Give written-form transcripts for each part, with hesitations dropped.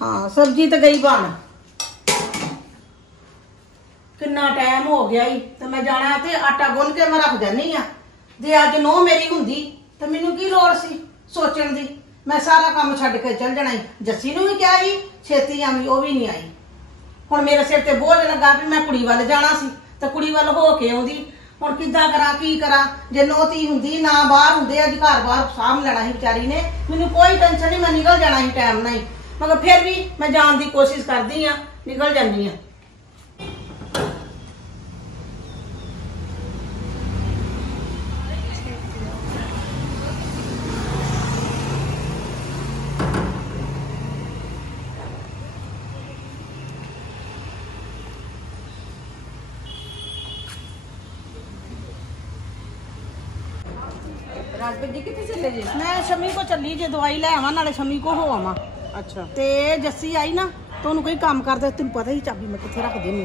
हाँ सब्जी तो गई बन कितना टाइम हो गया ही तो मैं जाना ते आटा गुन के मैं रख जानी आ जे अज नो मेरी हुंदी तो मैनू की लोड़ सी सोचण दी मैं सारा काम छड्ड के चल जाना ही जस्सी नूं भी कहा ही छेती आवी वो भी नहीं आई हुण मेरे सिर ते बोझ लगा भी मैं कुड़ी वाल जाना सी ते कुड़ी वाल हो के आउंदी हुण किद्दां करा की करा जे नौ धी हुंदी ना बाहर हुंदे अज घर बाहर साम लेना ही बेचारी ने मैनू कोई टेंशन नहीं मैं निकल जाना ही टाइम नहीं मगर फिर भी मैं जान की कोशिश करदी आ निकल जानी आ राजपत जी कितने चले जी? मैं शमी को चली जे दवाई ले आवा नाले शमी को हो आवा अच्छा ते जस्सी आई ना तो उन्होंने कोई काम करदा तेन पता ही चाबी मैं किथे रख देनी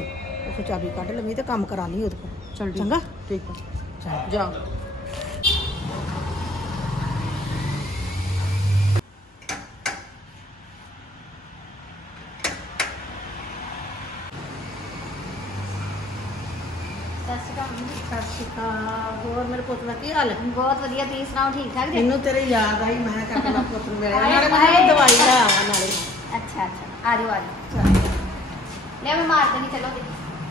उस चाबी कढ़ लगी ते काम करा ली ओदे को चल चंगा ठीक है चल जाओ सत श्री अकाल होर मेरे पुत दा की हाल है बहुत वधिया तुसीं सुनाओ ठीक ठाक जी मैनू तेरी याद आई मैं कहा अपना पुत मिले नाले मैं दवाई ले आवा नाले अच्छा आ जाओ ले मैं मार देनी चलो जी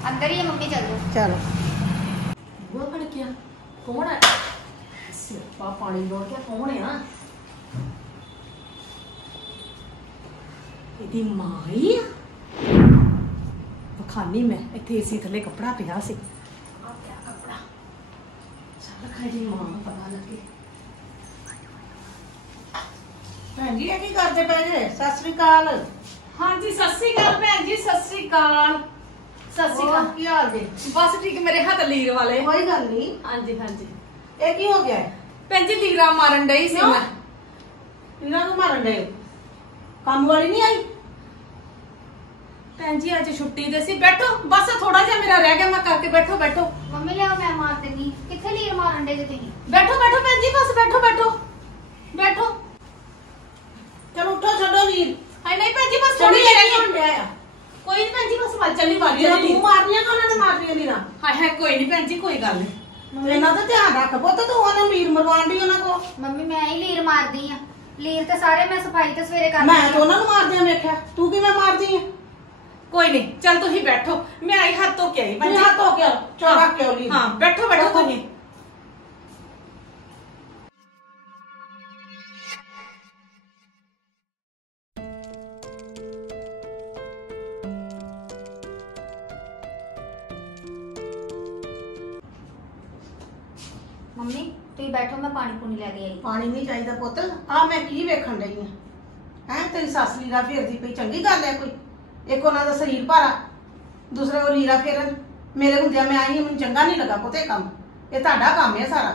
अंदर ही है मम्मी चल जाओ चलो वो खड़ क्या कौन है सिर्फा पानी लो क्या कौन है ना ਇਹਦੀ ਮਾਂ ਹੀ ਆ ਬਖਾਨੀ ਮੈਂ ਇੱਥੇ ਏਸੀ ਥੱਲੇ ਕੱਪੜਾ ਪਿਆ ਸੀ ਆ ਪਿਆ ਕੱਪੜਾ ਚੱਲ ਖਾਈ ਮਾਂ ਪਤਾ ਲੱਗੇ ਭੈਣ ਜੀ ਇਹ ਕੀ ਕਰਦੇ ਪਏ ਜੇ ਸਤਿ ਸ੍ਰੀ ਅਕਾਲ हाँ जी सत श्री अकाल भैन जी सत श्री अकाल सत श्री अकाल ਕੀ ਹਾਲ ਜੇ बस ठीक मेरे हाथ लीर वाले ਕੋਈ ਗੱਲ ਨਹੀਂ हाँ जी ਇਹ ਕੀ ਹੋ ਗਿਆ भैन जी लीरा मारन डई सी मैं ਇਹਨਾਂ ਨੂੰ ਮਾਰਨ ਦੇ ਕੰਮ ਵਾਲੀ ਨਹੀਂ ਆਈ भैन जी अज छुट्टी दे सी बैठो बस थोड़ा जा मेरा रह गया मैं करके बैठो बैठो मम्मी ले मैं मार देनी किथे लीर मारन दे जे तुसीं बैठो बैठो भैन जी बस बैठो बैठो बैठो ਚਲੋ ਉੱਠੋ ਛੱਡੋ ਵੀਰ हाय नहीं भैन जी बस ਥੋੜੀ थोड़ी ਜਿਹੀ रह ਹੋਣ ਡਿਆ ਆ कोई नहीं भैन जी बस मल चली वाली ਜਿਹੜਾ ਤੂੰ ਮਾਰਨੀਆਂ ਕਿ ਉਹਨਾਂ ਨੇ ਮਾਰਨੀਆਂ ਨਹੀਂ ਨਾ हाय हाय कोई नहीं भैन जी कोई गल नहीं ਇਹਨਾਂ ਦਾ ਧਿਆਨ ਰੱਖ ਪੁੱਤ ਤੂੰ ਉਹਨਾਂ ਲੀਰ ਮਰਵਾਉਣ ਦੀ ਉਹਨਾਂ ਕੋ मम्मी मैं ही लीर मारदी आ लीर ते सारे मैं सफाई ते सवेरे कर ਮੈਂ ਤਾਂ ਉਹਨਾਂ ਨੂੰ ਮਾਰਦਿਆਂ ਵੇਖਿਆ ਤੂੰ ਕਿਵੇਂ ਮਾਰਦੀ ਹੈ कोई नहीं चल तू ही बैठो मैं आई हाथ धो के आई भैन ਤੂੰ जी ਹੱਥ ਧੋ ਕੇ ਚੋਰਾ ਕਿਉਂ ਲੀਰ हाँ बैठो बैठो तू ही मम्मी तुसीं बैठो मैं पानी पूनी लेके आई ਪਾਣੀ ਨਹੀਂ ਚਾਹੀਦਾ ਪੁੱਤ ਆ ਮੈਂ ਕੀ ਵੇਖਣ ਡਈ ਆ ਹੈ ਤੇਰੀ ਸੱਸ ਲੀਰਾ ਫੇਰਦੀ ਪਈ ਚੰਗੀ ਗੱਲ ਹੈ ਕੋਈ ਇੱਕ ਉਹਨਾਂ ਦਾ ਸਰੀਰ ਭਾਰਾ ਦੂਸਰੇ ਉਹ ਲੀਰਾ ਫੇਰਨ ਮੇਰੇ ਹੁੰਦਿਆਂ ਮੈਂ ਆਈ ਹਾਂ, ਮੈਨੂੰ ਚੰਗਾ ਨਹੀਂ ਲੱਗਾ ਪੁੱਤ ਇਹ ਕੰਮ ਇਹ ਤੁਹਾਡਾ ਕੰਮ ਹੈ ਸਾਰਾ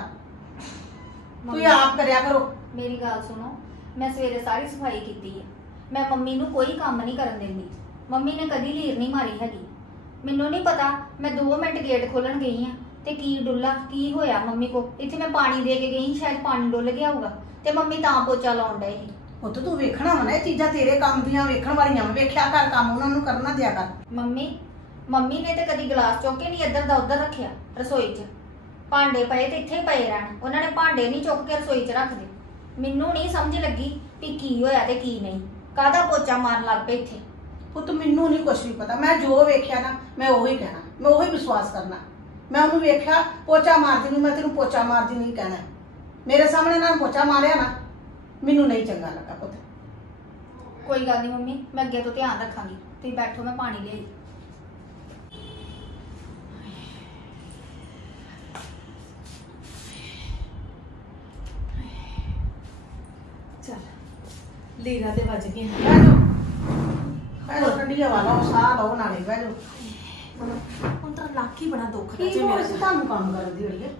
ਤੁਸੀਂ ਆਪ ਕਰਿਆ ਕਰੋ मेरी गल सुनो मैं सवेरे सारी सफाई की है मैं मम्मी नू कोई काम नहीं करन देंदी मम्मी ने कदी लीर नहीं मारी हैगी मैनू नहीं पता मैं 2 मिनट गेट खोलन गई हाँ ते की डुला की होया मम्मी को इत्थे मैं पानी दे के गई शायद पानी डुल गया होगा ते मम्मी तां पोचा लाउण डए सी ਪੁੱਤ ਤੂੰ ਵੇਖਣਾ ਵਾ ਨਾ ਇਹ ਚੀਜ਼ਾਂ ਤੇਰੇ ਕੰਮ ਦੀਆਂ ਵੇਖਣ ਵਾਲੀਆਂ ਵਾ ਵੇਖਿਆ ਕਰ ਕੰਮ ਉਹਨਾਂ ਨੂੰ ਕਰਨਾ ਦਿਆ ਕਰ मम्मी मम्मी ने तो कदी गिलास चुक के नहीं इधर दा उधर रखिया रसोई च भांडे पे ते इत्थे ही पए रहन उन्होंने भांडे नहीं चुक के रसोई च रख दे मैनू नहीं समझ लगी भी की होया ते की नहीं काहदा पोचा मारन लग पे इत्थे ਪੁੱਤ ਮੈਨੂੰ ਨਹੀਂ ਕੁਝ ਵੀ ਪਤਾ ਮੈਂ ਜੋ ਵੇਖਿਆ ਨਾ ਮੈਂ ਉਹੀ ਕਹਿਣਾ ਮੈਂ ਉਹੀ ਵਿਸ਼ਵਾਸ ਕਰਨਾ ਮੈਂ ਉਹਨੂੰ ਵੇਖਿਆ ਪੋਚਾ ਮਾਰਦੀ ਨੂੰ ਮੈਂ ਤੈਨੂੰ ਪੋਚਾ ਮਾਰਦੀ ਨਹੀਂ ਕਹਿਣਾ ਮੇਰੇ ਸਾਹਮਣੇ ਨਾਲ ਪੋਚਾ ਮਾਰਿਆ ਨਾ ਮੈਨੂੰ ਨਹੀਂ ਚੰਗਾ ਲੱਗਾ ਪੁੱਤ कोई गल नहीं मम्मी मैं अगे तो ध्यान रखांगी तुसीं बैठो मैं पानी ले आई चल लीरा दे बज गए ਬਹਿ ਜਾਓ ਠੰਡੀ ਹਵਾ ਲਓ ਸਾਹ ਲਓ ਨਾਲੇ ਬਹਿ ਜਾਓ ਹੁਣ ਤਾਂ ਲੱਕ ਹੀ ਬੜਾ ਦੁੱਖ ਕੀ ਜੇ ਲੋੜ ਮੇਰਾ ਸੀ ਤੁਹਾਨੂੰ ਕੰਮ ਕਰਨ ਦੀ ਹੋਈ ਹੈ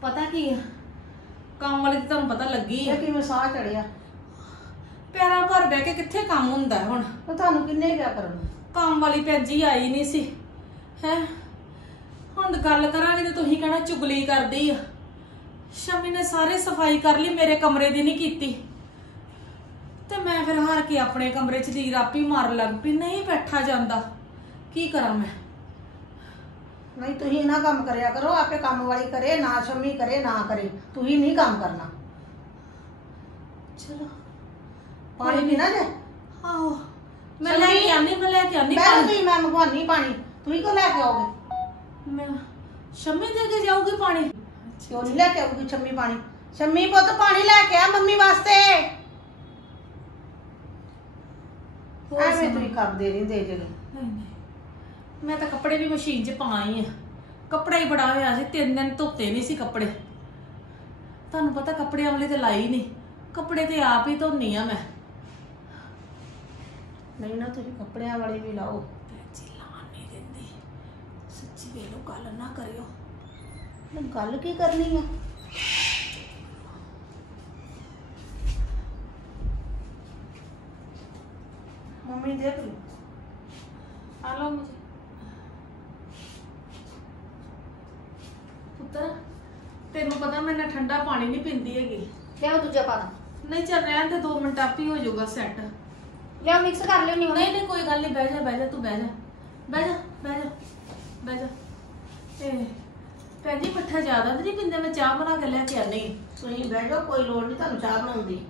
ਪਤਾ ਕੀ ਆ ਕੰਮ ਵਾਲੀ ਤੇ ਤੁਹਾਨੂੰ ਪਤਾ ਲੱਗੀ ਇਹ ਕਿਵੇਂ ਸਾਹ ਚੜਿਆ ਪੈਰਾਂ ਭਰ ਬਹਿ ਕੇ ਕਿੱਥੇ ਕੰਮ ਹੁੰਦਾ ਹੁਣ ਉਹ ਤੁਹਾਨੂੰ ਕਿੰਨੇ ਕਿਆ ਕਰਨ ਕੰਮ ਵਾਲੀ ਭੈਣ ਜੀ ਆਈ ਨਹੀਂ ਸੀ ਹੈ ਹੁਣ ਗੱਲ ਕਰਾਂਗੇ ਤੇ ਤੁਸੀਂ ਕਹਿਣਾ ਚੁਗਲੀ ਕਰਦੀ ਆ ਸ਼ਮੀ ਨੇ ਸਾਰੇ ਸਫਾਈ ਕਰ ਲਈ ਮੇਰੇ ਕਮਰੇ ਦੀ ਨਹੀਂ ਕੀਤੀ ਤੇ ਮੈਂ ਫਿਰ ਹਾਰ ਕੇ ਆਪਣੇ ਕਮਰੇ 'ਚ ਲੀਰ ਆਪੀ ਮਾਰਨ ਲੱਗ ਪਈ। ਨਹੀਂ ਬੈਠਾ ਜਾਂਦਾ, ਕੀ ਕਰਾਂ ਮੈਂ। ਨਹੀਂ ਤੁਸੀਂ ਨਾ ਕੰਮ ਕਰਿਆ ਕਰੋ, ਆਪੇ ਕੰਮ ਵਾਲੀ ਕਰੇ, ਨਾ ਸ਼ੰਮੀ ਕਰੇ ਨਾ ਕਰੇ, ਤੁਸੀਂ ਨਹੀਂ ਕੰਮ ਕਰਨਾ। ਚਲੋ ਪਾਣੀ ਪੀਣਾ ਜੇ? ਆਹੋ ਮੈਂ ਲੈ ਕੇ ਆਨੀ ਤੁਸੀਂ ਮੈਂ ਮੰਗਵਾਨੀ ਪਾਣੀ, ਤੁਸੀਂ ਕਿਉਂ ਲੈ ਕੇ ਆਓਗੇ? ਮੈਂ ਸ਼ੰਮੀ ਦੇ ਕੇ ਜਾਊਗੀ ਪਾਣੀ? ਕਿਉਂ ਨਹੀਂ ਲੈ ਕੇ ਆਊਗੀ ਸ਼ੰਮੀ ਪਾਣੀ? ਸ਼ੰਮੀ ਪੁੱਤ ਪਾਣੀ ਲੈ ਕੇ ਆ ਮੰਮੀ ਵਾਸਤੇ। ਐਵੇਂ ਤੁਸੀਂ ਕਰਦੇ ਰਹਿੰਦੇ ਜੇ। ਮੈਂ ਤਾਂ ਕੱਪੜੇ ਵੀ ਮਸ਼ੀਨ 'ਚ ਪਾਈ ਆ, ਕੱਪੜਾ ਹੀ ਬੜਾ ਹੋਇਆ ਸੀ, 3 ਦਿਨ ਧੋਤੇ ਨਹੀਂ ਸੀ ਕੱਪੜੇ। ਤੁਹਾਨੂੰ ਪਤਾ ਕੱਪੜਿਆਂ ਵਾਲੀ ਤੇ ਲਾਈ ਨਹੀਂ, ਕੱਪੜੇ ਤੇ ਆਪ ਹੀ ਧੋਨੀ ਆ ਮੈਂ। ਨਹੀਂ ਨਾ ਤੁਸੀਂ ਕੱਪੜਿਆਂ ਵਾਲੀ ਵੀ ਲਾਓ। ਜੀ ਲਾਣ ਨਹੀਂ ਦਿੰਦੀ, ਸੱਚੀ ਵੇਲੋ ਗੱਲ ਨਾ ਕਰਿਓ। ਗੱਲ ਕੀ ਕਰਨੀ ਆ? ਮੰਮੀ ਦੇਖ ਲਓ। ਆ ਲਓ ਮੁਝੇ ਪੁੱਤਰ, ਤੈਨੂੰ ਪਤਾ ਮੈਂ ਨਾ ਠੰਡਾ ਪਾਣੀ ਨਹੀਂ ਪੀਂਦੀ ਹੈਗੀ। ਲਿਆਓ ਦੂਜਾ ਪਾਣਾ। ਨਹੀਂ ਚੱਲ ਰਹਿਣ ਦੇ, 2 ਮਿੰਟ ਆਪੇ ਹੋ ਜਾਊਗਾ ਸੈੱਟ। ਲਿਆਓ ਮਿਕਸ ਕਰ ਲਿਓ। ਨਹੀਂ ਨਹੀਂ ਕੋਈ ਗੱਲ ਨਹੀਂ, ਬਹਿ ਜਾ ਤੂੰ, ਬਹਿ ਜਾ। ਇਹ ਭੈਣ ਜੀ ਮਿੱਠਾ ਜ਼ਿਆਦਾ ਨਹੀਂ ਪੀਂਦੇ, ਮੈਂ ਚਾਹ ਬਣਾ ਕੇ ਲੈ ਕੇ ਆਨੀ। ਤੁਸੀਂ ਬਹਿ ਜਾਓ, ਕੋਈ ਲੋੜ ਨਹੀਂ ਤੁਹਾਨੂੰ ਚਾਹ ਬਣਾਉਣ ਦੀ,